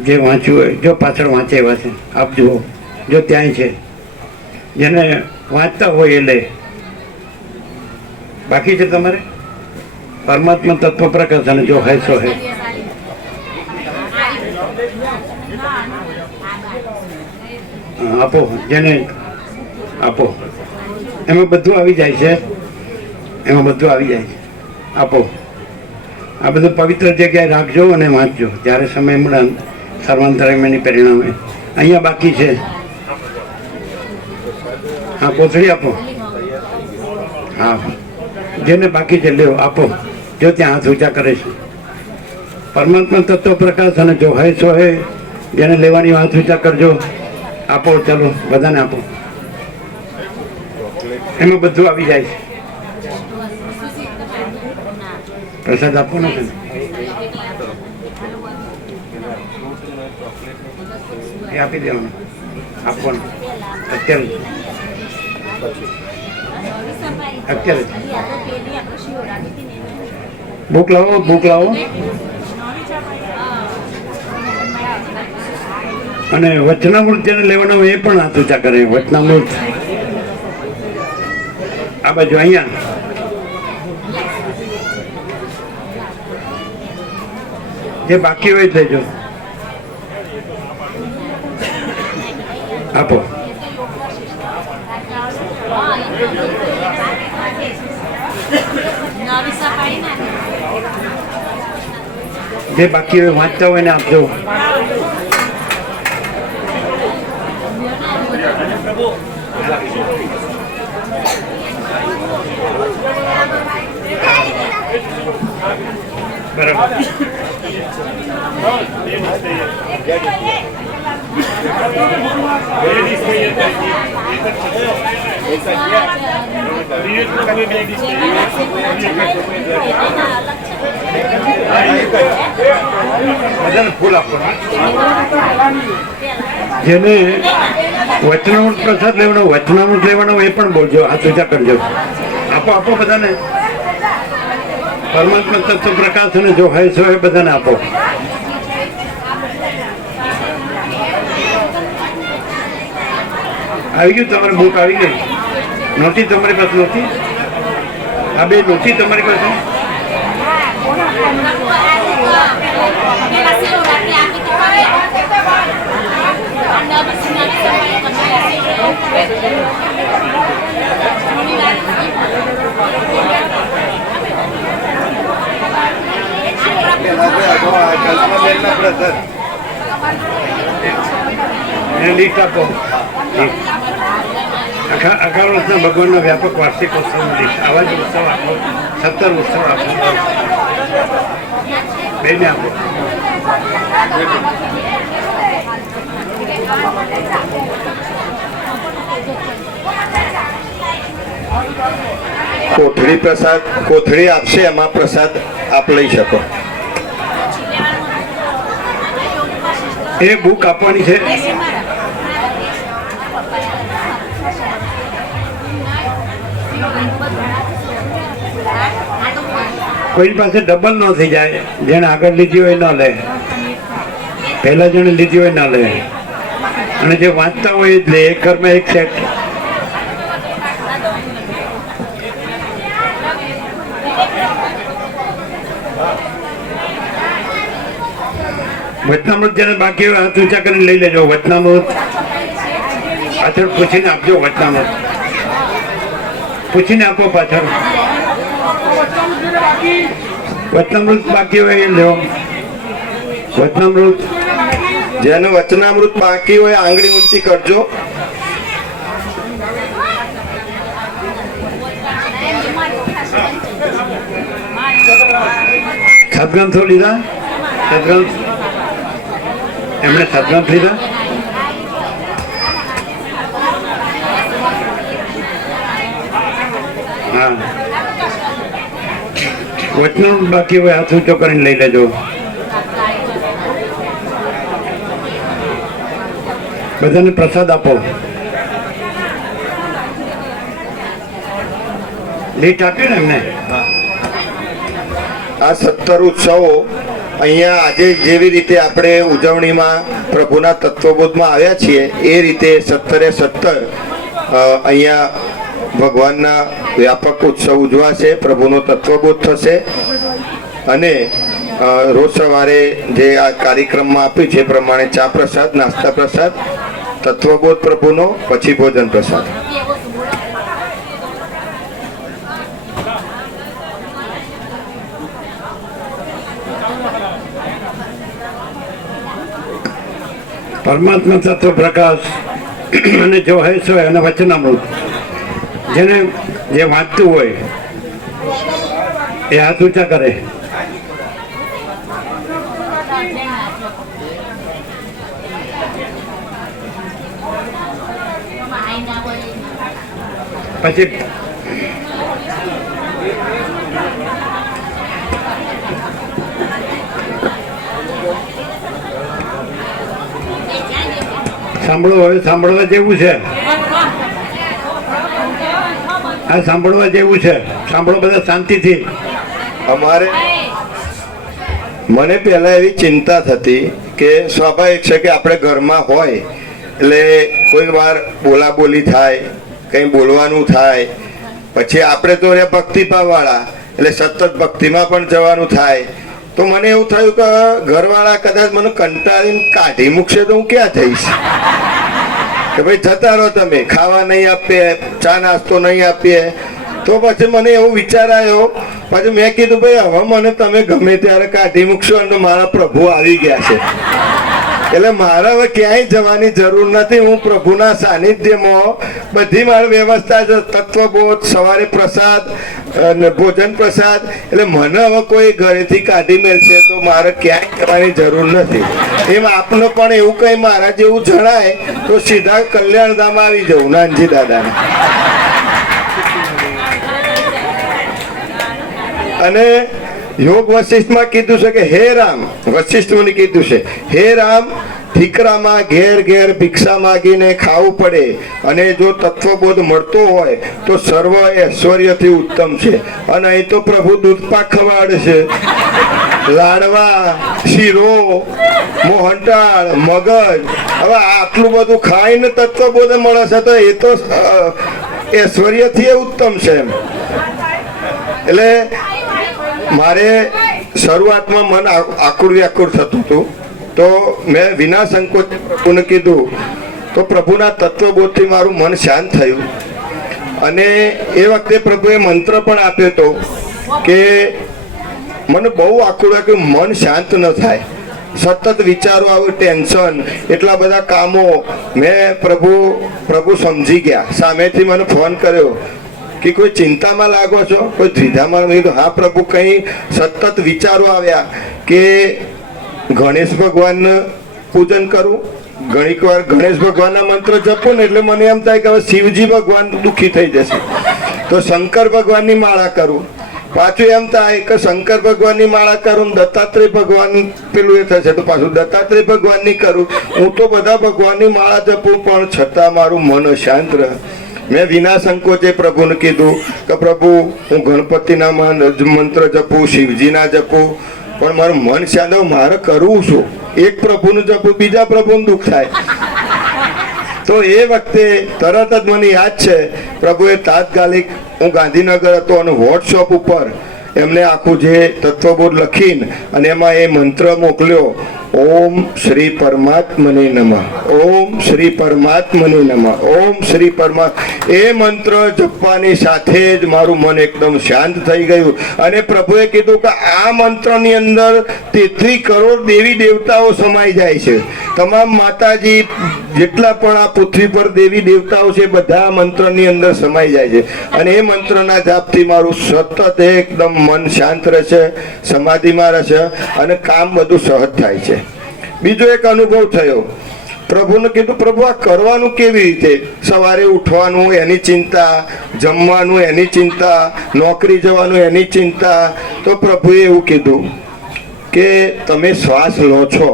જે વાંચ્યું હોય, જો પાછળ વાંચે એવા છે આપજો, જો ત્યાંય છે જેને વાંચતા હોય એ લે. બાકી છે તમારે પરમાત્મા તત્વ પ્રકાશ અને જો હે સો હે. આપો, જેને આપો. એમાં બધું આવી જાય છે, એમાં બધું આવી જાય છે. આપો. આ બધું પવિત્ર જગ્યાએ રાખજો અને વાંચજો જ્યારે સમય મળે. સર્વાંતરમયની પરિણામે અહીંયા બાકી છે. હા, કોથળી આપો. હા, જેને બાકી છે લ્યો, આપો. જો ત્યાં હાથ ઊંચા કરે છે પરમાત્મા તત્વ પ્રકાશ અને જો હે સો હે જેને લેવાની હાથ ઊંચા કરજો. આપો, ચાલો બધાને આપો. એમાં બધું આવી જાય છે. પ્રસાદ આપવાનો છે ને? એ આપી દેવાનું, આપવાનું અત્યારે જ. અત્યારે જ. બુક લાવો, બુક લાવો. અને વચનામૃત જેને લેવાનો હોય એ પણ હાથ ઊંચા કરે. વચનામૃત આ બાજુ અહીંયા જે બાકી હોય લેજો. આપો. જે બાકી હોય વાંચતા હોય ને આપજો. બરાબર. બધાને ફૂલ આપવાનું. જેને વચનામૃત પ્રસાદ લેવાનો, વચનામૃત લેવાનો એ પણ બોલજો, હાથ ઊંચા કરજો. આપો, આપો બધાને. પરમાત્મા તત્વ પ્રકાશ અને જો હે સો એ બધાને આપો. આવી ગયું તમારી બુક? આવી ગઈ? નહોતી તમારી પાસે? નહોતી? આ બે નહોતી તમારી પાસે? લિસ્ટ આપો. આખા વર્ષના ભગવાનના વ્યાપક વાર્ષિક ઉત્સવનું લિસ્ટ. આવા જ ઉત્સવ આપો. 17 ઉત્સવ આપો. બેને આપો. કોથળી પ્રસાદ, કોથળી આપશે એમાં પ્રસાદ આપ લઈ શકો. એ બુક આપવાની છે. કોઈ પાસે ડબલ ન થઈ જાય. જેને આગળ લીધી હોય ન લે, પહેલા જેને લીધી હોય ન લે. અને જે વાંચતા હોય જ લે. એક ઘરમાં એક સેટ. વચનામૃત જેને બાકી હોય હાથ ઊંચા કરીને લઈ લેજો. વચનામૃત પાછળ પૂછીને આપજો. વચનામૃત પૂછીને આપો પાછળ. વચનામૃત બાકી હોય એ લો. વચનામૃત જેને વચનામૃત બાકી હોય આંગળી ઊંચી કરજો. સદગ્રંથો લીધા? સદગ્રંથ એમણે સદગ્રંથ લીધા? હા, વચનો બાકી હોય હાથ ઊંચો કરીને લઈ લેજો. બધાને પ્રસાદ આપો. લીટ આપ્યું ને એમને. આ 17 ઉત્સવો અહીંયા આજે જેવી રીતે આપણે ઉજવણીમાં પ્રભુના તત્વબોધમાં આવ્યા છીએ એ રીતે 17 અહીંયા ભગવાનના વ્યાપક ઉત્સવ ઉજવાશે, પ્રભુનો તત્વબોધ થશે અને રોજ સવારે જે આ કાર્યક્રમમાં આપ્યું છે એ પ્રમાણે ચા પ્રસાદ, નાસ્તા પ્રસાદ, તત્વબોધ પ્રભુનો, પછી ભોજન પ્રસાદ. પરમાત્મા તત્વ પ્રકાશ અને જો હેસ હોય અને વચનામૃત, જેને જે વાંચતું હોય એ હાથ ઊંચા કરે. પછી સાંભળો, હવે સાંભળવા જેવું છે. આ સાંભળવા જેવું છે. સાંભળો બધા શાંતિથી. અમારે મને પહેલા એવી ચિંતા થતી કે સ્વાભાવિક છે કે આપણે ઘરમાં હોય એટલે કોઈ વાર બોલાબોલી થાય, કંઈ બોલવાનું થાય, પછી આપણે તો રે ભક્તિભાવવાળા એટલે સતત ભક્તિમાં પણ જવાનું થાય. તો મને એવું થયું કે ઘરવાળા કદાચ મને કંટાળીને કાઢી મૂકશે તો હું ક્યાં જઈશ, કે ભાઈ જતા રહો તમે, ખાવા નહીં આપીએ, ચા નાસ્તો નહીં આપીએ. તો પછી મને એવું વિચાર આવ્યો. પછી મેં કીધું ભાઈ હવે મને તમે ગમે ત્યારે કાઢી મૂકશો અને મારા પ્રભુ આવી ગયા છે એટલે મારે હવે ક્યાંય જવાની જરૂર નથી. હું પ્રભુના સાનિધ્યમાં બધી મારી વ્યવસ્થા છે, તત્વબોધ, સવારે પ્રસાદ અને ભોજન પ્રસાદ, એટલે મને હવે કોઈ ઘરેથી કાઢી મેળશે તો મારે ક્યાંય જવાની જરૂર નથી. એમ આપને પણ એવું કંઈ મારા જેવું જણાય તો સીધા કલ્યાણધામ આવી જવું નાનજી દાદાને. અને યોગ વશિષ્ઠમાં કીધું છે કે હે રામ, વશિષ્ઠ કીધું છે હે રામ, ઠીકરામાં ઘેર ઘેર ભિક્ષા માગીને ખાવું પડે અને જો તત્વબોધ મળતો હોય તો સર્વ ઐશ્વર્યથી ઉત્તમ છે. અને અહીં તો પ્રભુ દૂધપાક ખવાડે છે, લાડવા, શીરો, મોહનટાળ, મગજ. હવે આટલું બધું ખાઈને તત્વબોધ મળે છે તો એ તો ઐશ્વર્યથી ઉત્તમ છે એમ. એટલે મારે શરૂઆતમાં મન આકુળ વ્યાકુળ થતું હતું તો મેં વિના સંકોચ પ્રભુને કીધું તો પ્રભુના તત્વબોધથી મારું મન શાંત થયું. અને એ વખતે પ્રભુએ મંત્ર પણ આપ્યો હતો કે મને બહુ આકુળ વ્યાકુળ, મન શાંત ન થાય, સતત વિચારો આવે, ટેન્શન, એટલા બધા કામો. મેં પ્રભુ સમજી ગયા. સામેથી મને ફોન કર્યો કે કોઈ ચિંતામાં લાગો છો, કોઈ દ્વિધામાં? મેં કીધું હા પ્રભુ, કંઈ સતત વિચારો આવ્યા કે ગણેશ ભગવાનનું પૂજન કરું. ઘણીક વાર ગણેશ ભગવાનના મંત્ર જપું ને એટલે મને એમ થાય કે હવે શિવજી ભગવાન દુઃખી થઈ જશે તો શંકર ભગવાનની માળા કરું. પાછું એમ થાય કે શંકર ભગવાનની માળા કરું, દત્તાત્રેય ભગવાન પેલું એ થશે તો પાછું દત્તાત્રેય ભગવાનની કરું. હું તો બધા ભગવાનની માળા જપું પણ છતાં મારું મન શાંત રહે. મેં વિના સંકોચે પ્રભુને કીધું કે પ્રભુ હું ગણપતિના મંત્ર જપું, શિવજીના જપું, પણ મારું મન શાંત, મારે કરવું શું? એક પ્રભુનું જપું, બીજા પ્રભુનું દુઃખ થાય. તો એ વખતે તરત જ મને યાદ છે પ્રભુએ તાત્કાલિક, હું ગાંધીનગર હતો અને વોટ્સઅપ ઉપર એમને આખું જે તત્વબોધ લખીને અને એમાં એ મંત્ર મોકલ્યો ઓમ શ્રી પરમાત્મને નમઃ, ઓમ શ્રી પરમાત્મને નમઃ, ઓમ શ્રી એ મંત્ર જપવાની સાથે જ મારું મન એકદમ શાંત થઈ ગયું. અને પ્રભુએ કીધું કે આ મંત્રની અંદર 33 કરોડ દેવી દેવતાઓ સમાઈ જાય છે. તમામ માતાજી જેટલા પણ આ પૃથ્વી પર દેવી દેવતાઓ છે બધા આ મંત્રની અંદર સમાઈ જાય છે. અને એ મંત્રના જાપથી મારું સતત એકદમ મન શાંત રહેશે, સમાધિમાં રહેશે અને કામ બધું સહજ થાય છે. બીજો એક અનુભવ થયો. પ્રભુને કીધું, પ્રભુ આ કરવાનું કેવી રીતે? સવારે ઉઠવાનું એની ચિંતા, જમવાનું એની ચિંતા, નોકરી જવાનું એની ચિંતા. તો પ્રભુએ એવું કીધું કે તમે શ્વાસ લો છો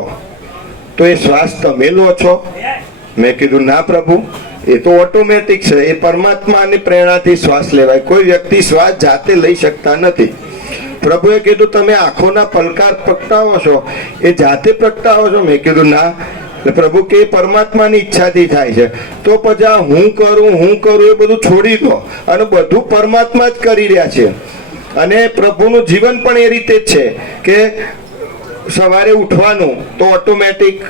તો એ શ્વાસ તમે લો છો? મેં કીધું ના પ્રભુ, એ તો ઓટોમેટિક છે, એ પરમાત્માની પ્રેરણાથી શ્વાસ લેવાય, કોઈ વ્યક્તિ શ્વાસ જાતે લઈ શકતા નથી. પ્રભુએ કીધું તમે આંખોના પલકાર પ્રગટાવો છો એ જાતે પ્રગટાવો છો? મેં કીધું ના. પ્રભુ કે પરમાત્માની ઈચ્છાથી થાય છે. તો પછી આ હું કરું એ બધું છોડી દો અને બધું પરમાત્મા જ કરી રહ્યા છે. અને પ્રભુનું જીવન પણ એ રીતે જ છે કે સવારે ઉઠવાનું તો ઓટોમેટિક,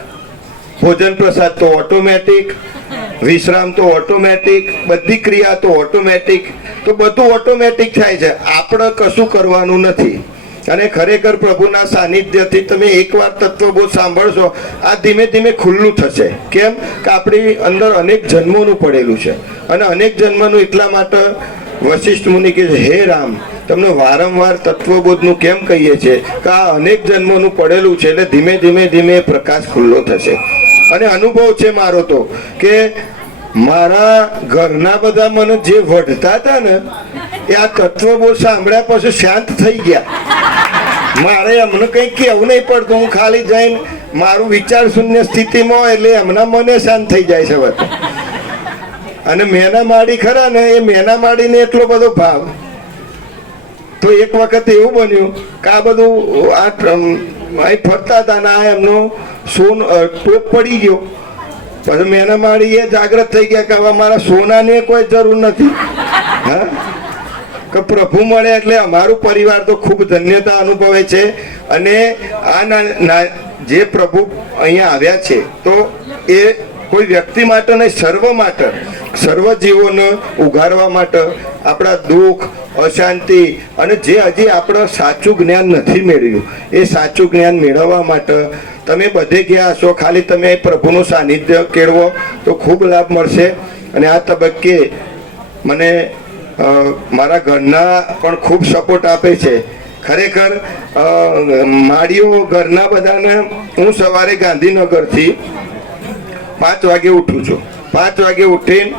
ભોજન પ્રસાદ તો ઓટોમેટિક, વિશ્રામ તો ઓટોમેટિક, બધી ક્રિયા તો ઓટોમેટિક. તો બધું ઓટોમેટિક થાય છે, આપણે કશું કરવાનું નથી. અને ખરેખર પ્રભુના સાનિધ્યથી તમે એકવાર તત્વબોધ સાંભળશો, આ ધીમે ધીમે ખુલ્લું થશે. કેમ કે આપણી અંદર અનેક જન્મોનું પડેલું છે. અને અનેક જન્મનું એટલા માટે વશિષ્ઠ મુનિ કહે છે, હે રામ, તમને વારંવાર તત્વબોધનું કેમ કહીએ છીએ કે આ અનેક જન્મોનું પડેલું છે. એટલે ધીમે ધીમે ધીમે પ્રકાશ ખુલ્લો થશે. અને અનુભવ છે મારો તો કે મારા ઘરના બધા મને જે વઢતા હતા ને એ આ તત્વબોધ સાંભળ્યા પછી શાંત થઈ ગયા. મારે એમને કંઈ કહેવું નહીં પડતું, હું ખાલી જઈને મારું વિચાર શૂન્ય સ્થિતિમાં હોય એટલે એમના મને શાંત થઈ જાય છે બધું. અને મેના માડી ખરા ને, એ મેના માડીને એટલો બધો ભાવ. તો એક વખત એવું બન્યું કે આ બધું અહીં ફરતા હતા ને આ એમનો ટોપ પડી ગયો. પછી મેના માડી એ જાગૃત થઈ ગયા કે હવે મારા સોનાની કોઈ જરૂર નથી. હા, કે પ્રભુ મળે એટલે અમારું પરિવાર તો ખૂબ ધન્યતા અનુભવે છે. અને આ જે પ્રભુ અહીંયા આવ્યા છે તો એ કોઈ વ્યક્તિ માટે નહીં, સર્વ માટે, સર્વ જીવોને ઉગારવા માટે, આપણા દુઃખ, અશાંતિ અને જે હજી આપણે સાચું જ્ઞાન નથી મેળવ્યું એ સાચું જ્ઞાન મેળવવા માટે તમે બધે ગયા હશો. ખાલી તમે પ્રભુનું સાનિધ્ય કેળવો તો ખૂબ લાભ મળશે. અને આ તબક્કે મને મારા ઘરના પણ ખૂબ સપોર્ટ આપે છે. ખરેખર માળીઓ ઘરના બધાને, હું સવારે ગાંધીનગરથી 5 વાગે ઉઠું છું. 5 વાગે ઉઠીને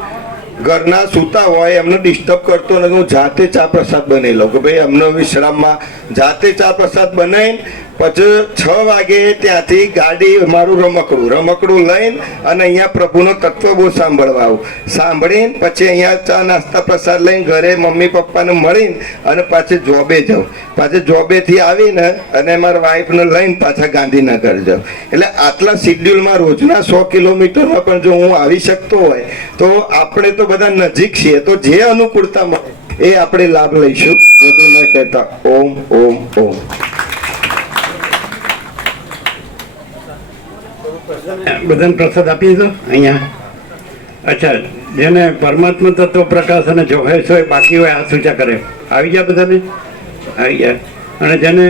ઘરના સૂતા હોય એમને ડિસ્ટર્બ કરતો નથી. હું જાતે ચા પ્રસાદ બનાવી લઉં કે ભાઈ એમનો વિશ્રામમાં જાતે ચા પ્રસાદ બનાવીને પછી 6 વાગે ત્યાંથી ગાડી મારું રમકડું લઈને અને અહીંયા પ્રભુનો તત્વબોધ સાંભળવા આવું. સાંભળીને પછી અહીંયા ચા નાસ્તા પ્રસાદ લઈને ઘરે મમ્મી પપ્પાને મળીને અને પાછી જોબે જાઉં. પાછી જોબેથી આવીને અને મારા વાઈફને લઈને પાછા ગાંધીનગર જાઉં. એટલે આટલા શિડ્યુલમાં રોજના 100 કિલોમીટરમાં પણ જો હું આવી શકતો હોય તો આપણે તો બધા નજીક છીએ, તો જે અનુકૂળતા મળે એ આપણે લાભ લઈશું. વધુ ન કહેતા ઓમ ઓમ ઓમ. બધાને પ્રસાદ આપી દીધો અહીંયા? અચ્છા, જેને પરમાત્મા તત્વ પ્રકાશ અને જોહેશ હોય બાકી હોય હાથ ઊંચા કરે. આવી ગયા બધાને? આવી ગયા. અને જેને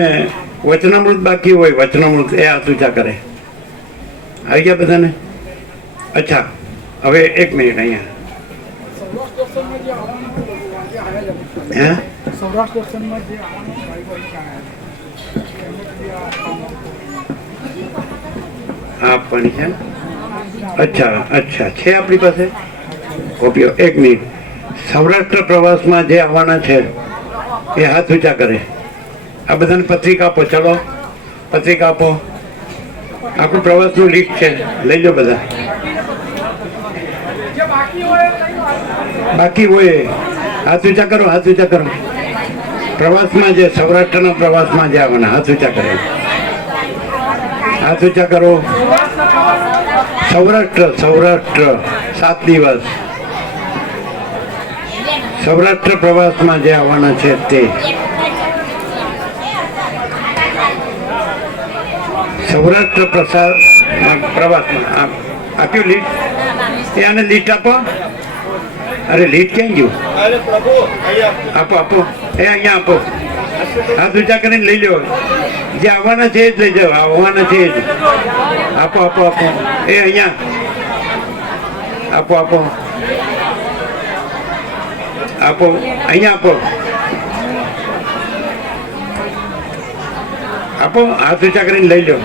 વચનામૃત બાકી હોય વચનામૃત એ હાથ ઊંચા કરે. આવી ગયા બધાને? અચ્છા, હવે 1 મિનિટ અહીંયા. હે? આપવાની છે? અચ્છા અચ્છા, છે આપણી પાસે કોપીઓ? 1 મિનિટ. સૌરાષ્ટ્ર પ્રવાસમાં જે આવવાના છે એ હાથ ઊંચા કરે. આ બધાને પત્રિકા આપો. ચલો પત્રિકા આપો. આપણું પ્રવાસનું લિસ્ટ છે, લઈ લો બધા. બાકી હોય હાથ ઊંચા કરો, હાથ ઊંચા કરો. પ્રવાસમાં જે સૌરાષ્ટ્રના પ્રવાસમાં જે આવવાના હાથ ઊંચા કરે. હાથ ઊંચા કરો. સૌરાષ્ટ્ર 7 દિવસ સૌરાષ્ટ્ર પ્રવાસમાં જે આવવાના છે તે સૌરાષ્ટ્ર પ્રવાસમાં આપ્યું લીટ એ આને લીટ આપો. અરે લીટ ક્યાં ગયું? આપો આપો એ અહીંયા આપો. હાથ ઊંચા કરીને લઈ લો. જે આવવાના છે એ જ લઈ જાઓ. આવવાના છે એ જ. આપો આપો આપો એ અહીંયા આપો આપો આપો અહીંયા આપો આપો. હાથ ઊંચા કરીને લઈ લો.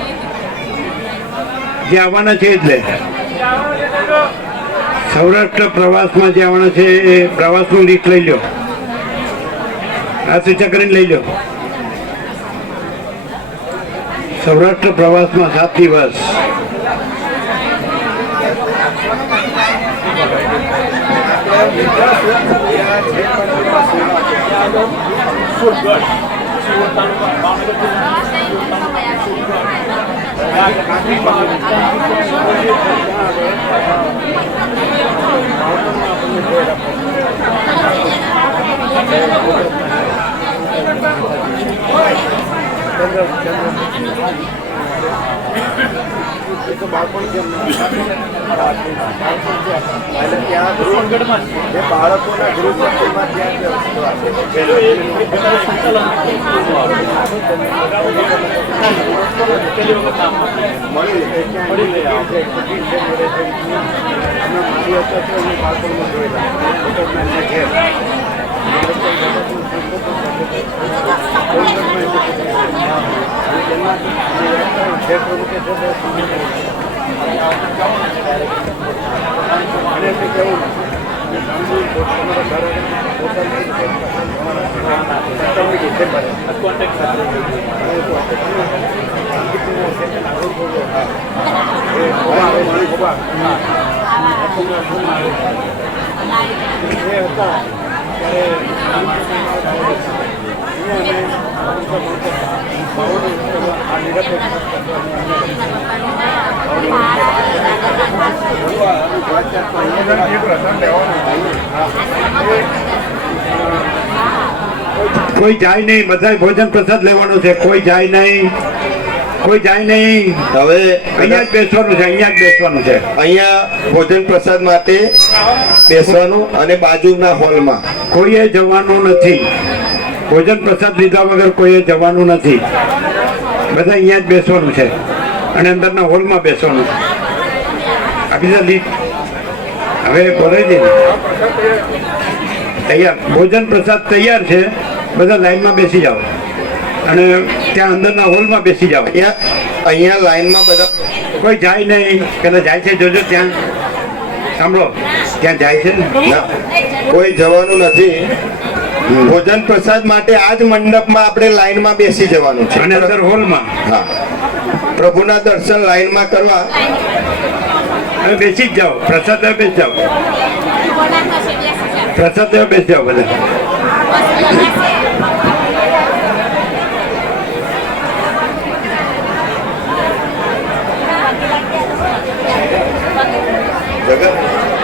જે આવવાના છે એ જ લે. સૌરાષ્ટ્ર પ્રવાસમાં જે આવવાના છે એ પ્રવાસનું લીસ્ટ લઈ લો. હાથ ઊંચા કરીને લઈ લો. સૌરાષ્ટ્ર પ્રવાસમાં 7 દિવસ. કોઈ જાય નહીં. બધા ભોજન પ્રસાદ લેવાનું છે. કોઈ જાય નહીં. કોઈ જાય નહીં. હવે અહીંયા જ બેસવાનું છે. અહીંયા જ બેસવાનું છે. અહીંયા ભોજન પ્રસાદ માટે બેસવાનું અને બાજુના હોલમાં કોઈએ જવાનું નથી. ભોજન પ્રસાદ લીધા વગર કોઈએ જવાનું નથી. બધા અહીંયા જ બેસવાનું છે અને અંદરના હોલમાં બેસવાનું છે. આ બીજા લીટ હવે બોલે છે ને તૈયાર. ભોજન પ્રસાદ તૈયાર છે. બધા લાઈનમાં બેસી જાઓ અને ત્યાં અંદરના હોલમાં બેસી જાઓ. અહીંયા લાઈનમાં બધા કોઈ જાય નહીં. પેલા જાય છે જોજો. ત્યાં સાંભળો ત્યાં જાય છે ને. ના, કોઈ જવાનું નથી. ભોજન પ્રસાદ માટે આ જ મંડપમાં આપણે લાઈનમાં બેસી જવાનું છે અને અંદર હોલમાં. હા, પ્રભુના દર્શન લાઈનમાં કરવા. હવે બેસી જ જાઓ. પ્રસાદ હવે બેસી જાઓ. પ્રસાદ હવે બેસી જાઓ બધા.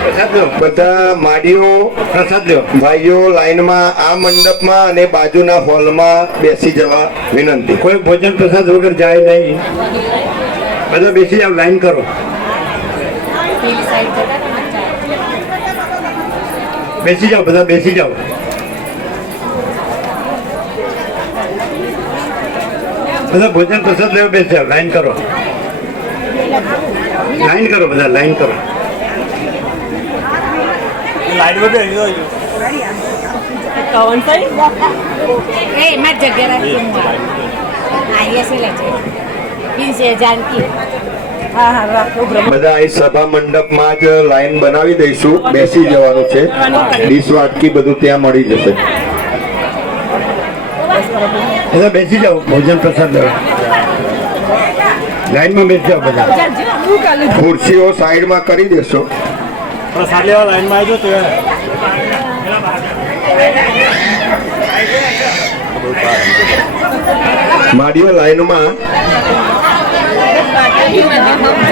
પ્રસાદ લો. બધા માડીઓ પ્રસાદ લો. ભાઈઓ લાઈનમાં આ મંડપમાં અને બાજુના હોલમાં બેસી જવા વિનંતી. કોઈ ભોજન પ્રસાદ વગર જાય નહીં. બધા બેસી જાઓ. લાઈન કરો. બેસી જાઓ. બધા બેસી જાઓ. બધા ભોજન પ્રસાદ લેવા બેસી જાઓ. લાઈન કરો. લાઈન કરો. બધા લાઈન કરો. कौन सा ए मैं जगह आइए से ले से जानकी हाँ हाँ રાખો બધા અહીં સભા મંડપમાં જ લાઈન બનાવી દઈશું. બેસી જવાનું છે. ડીશ વાટકી બધું ત્યાં મળી જશે. બધા બેસી જાઓ. ભોજન પ્રસાદ લેવા લાઈનમાં બેસી જાઓ. બધા ખુરશીઓ સાઈડમાં કરી દેશો. પ્રસાદ લેવા લાઈનમાં આવજો તો માડીઓ લાઈનમાં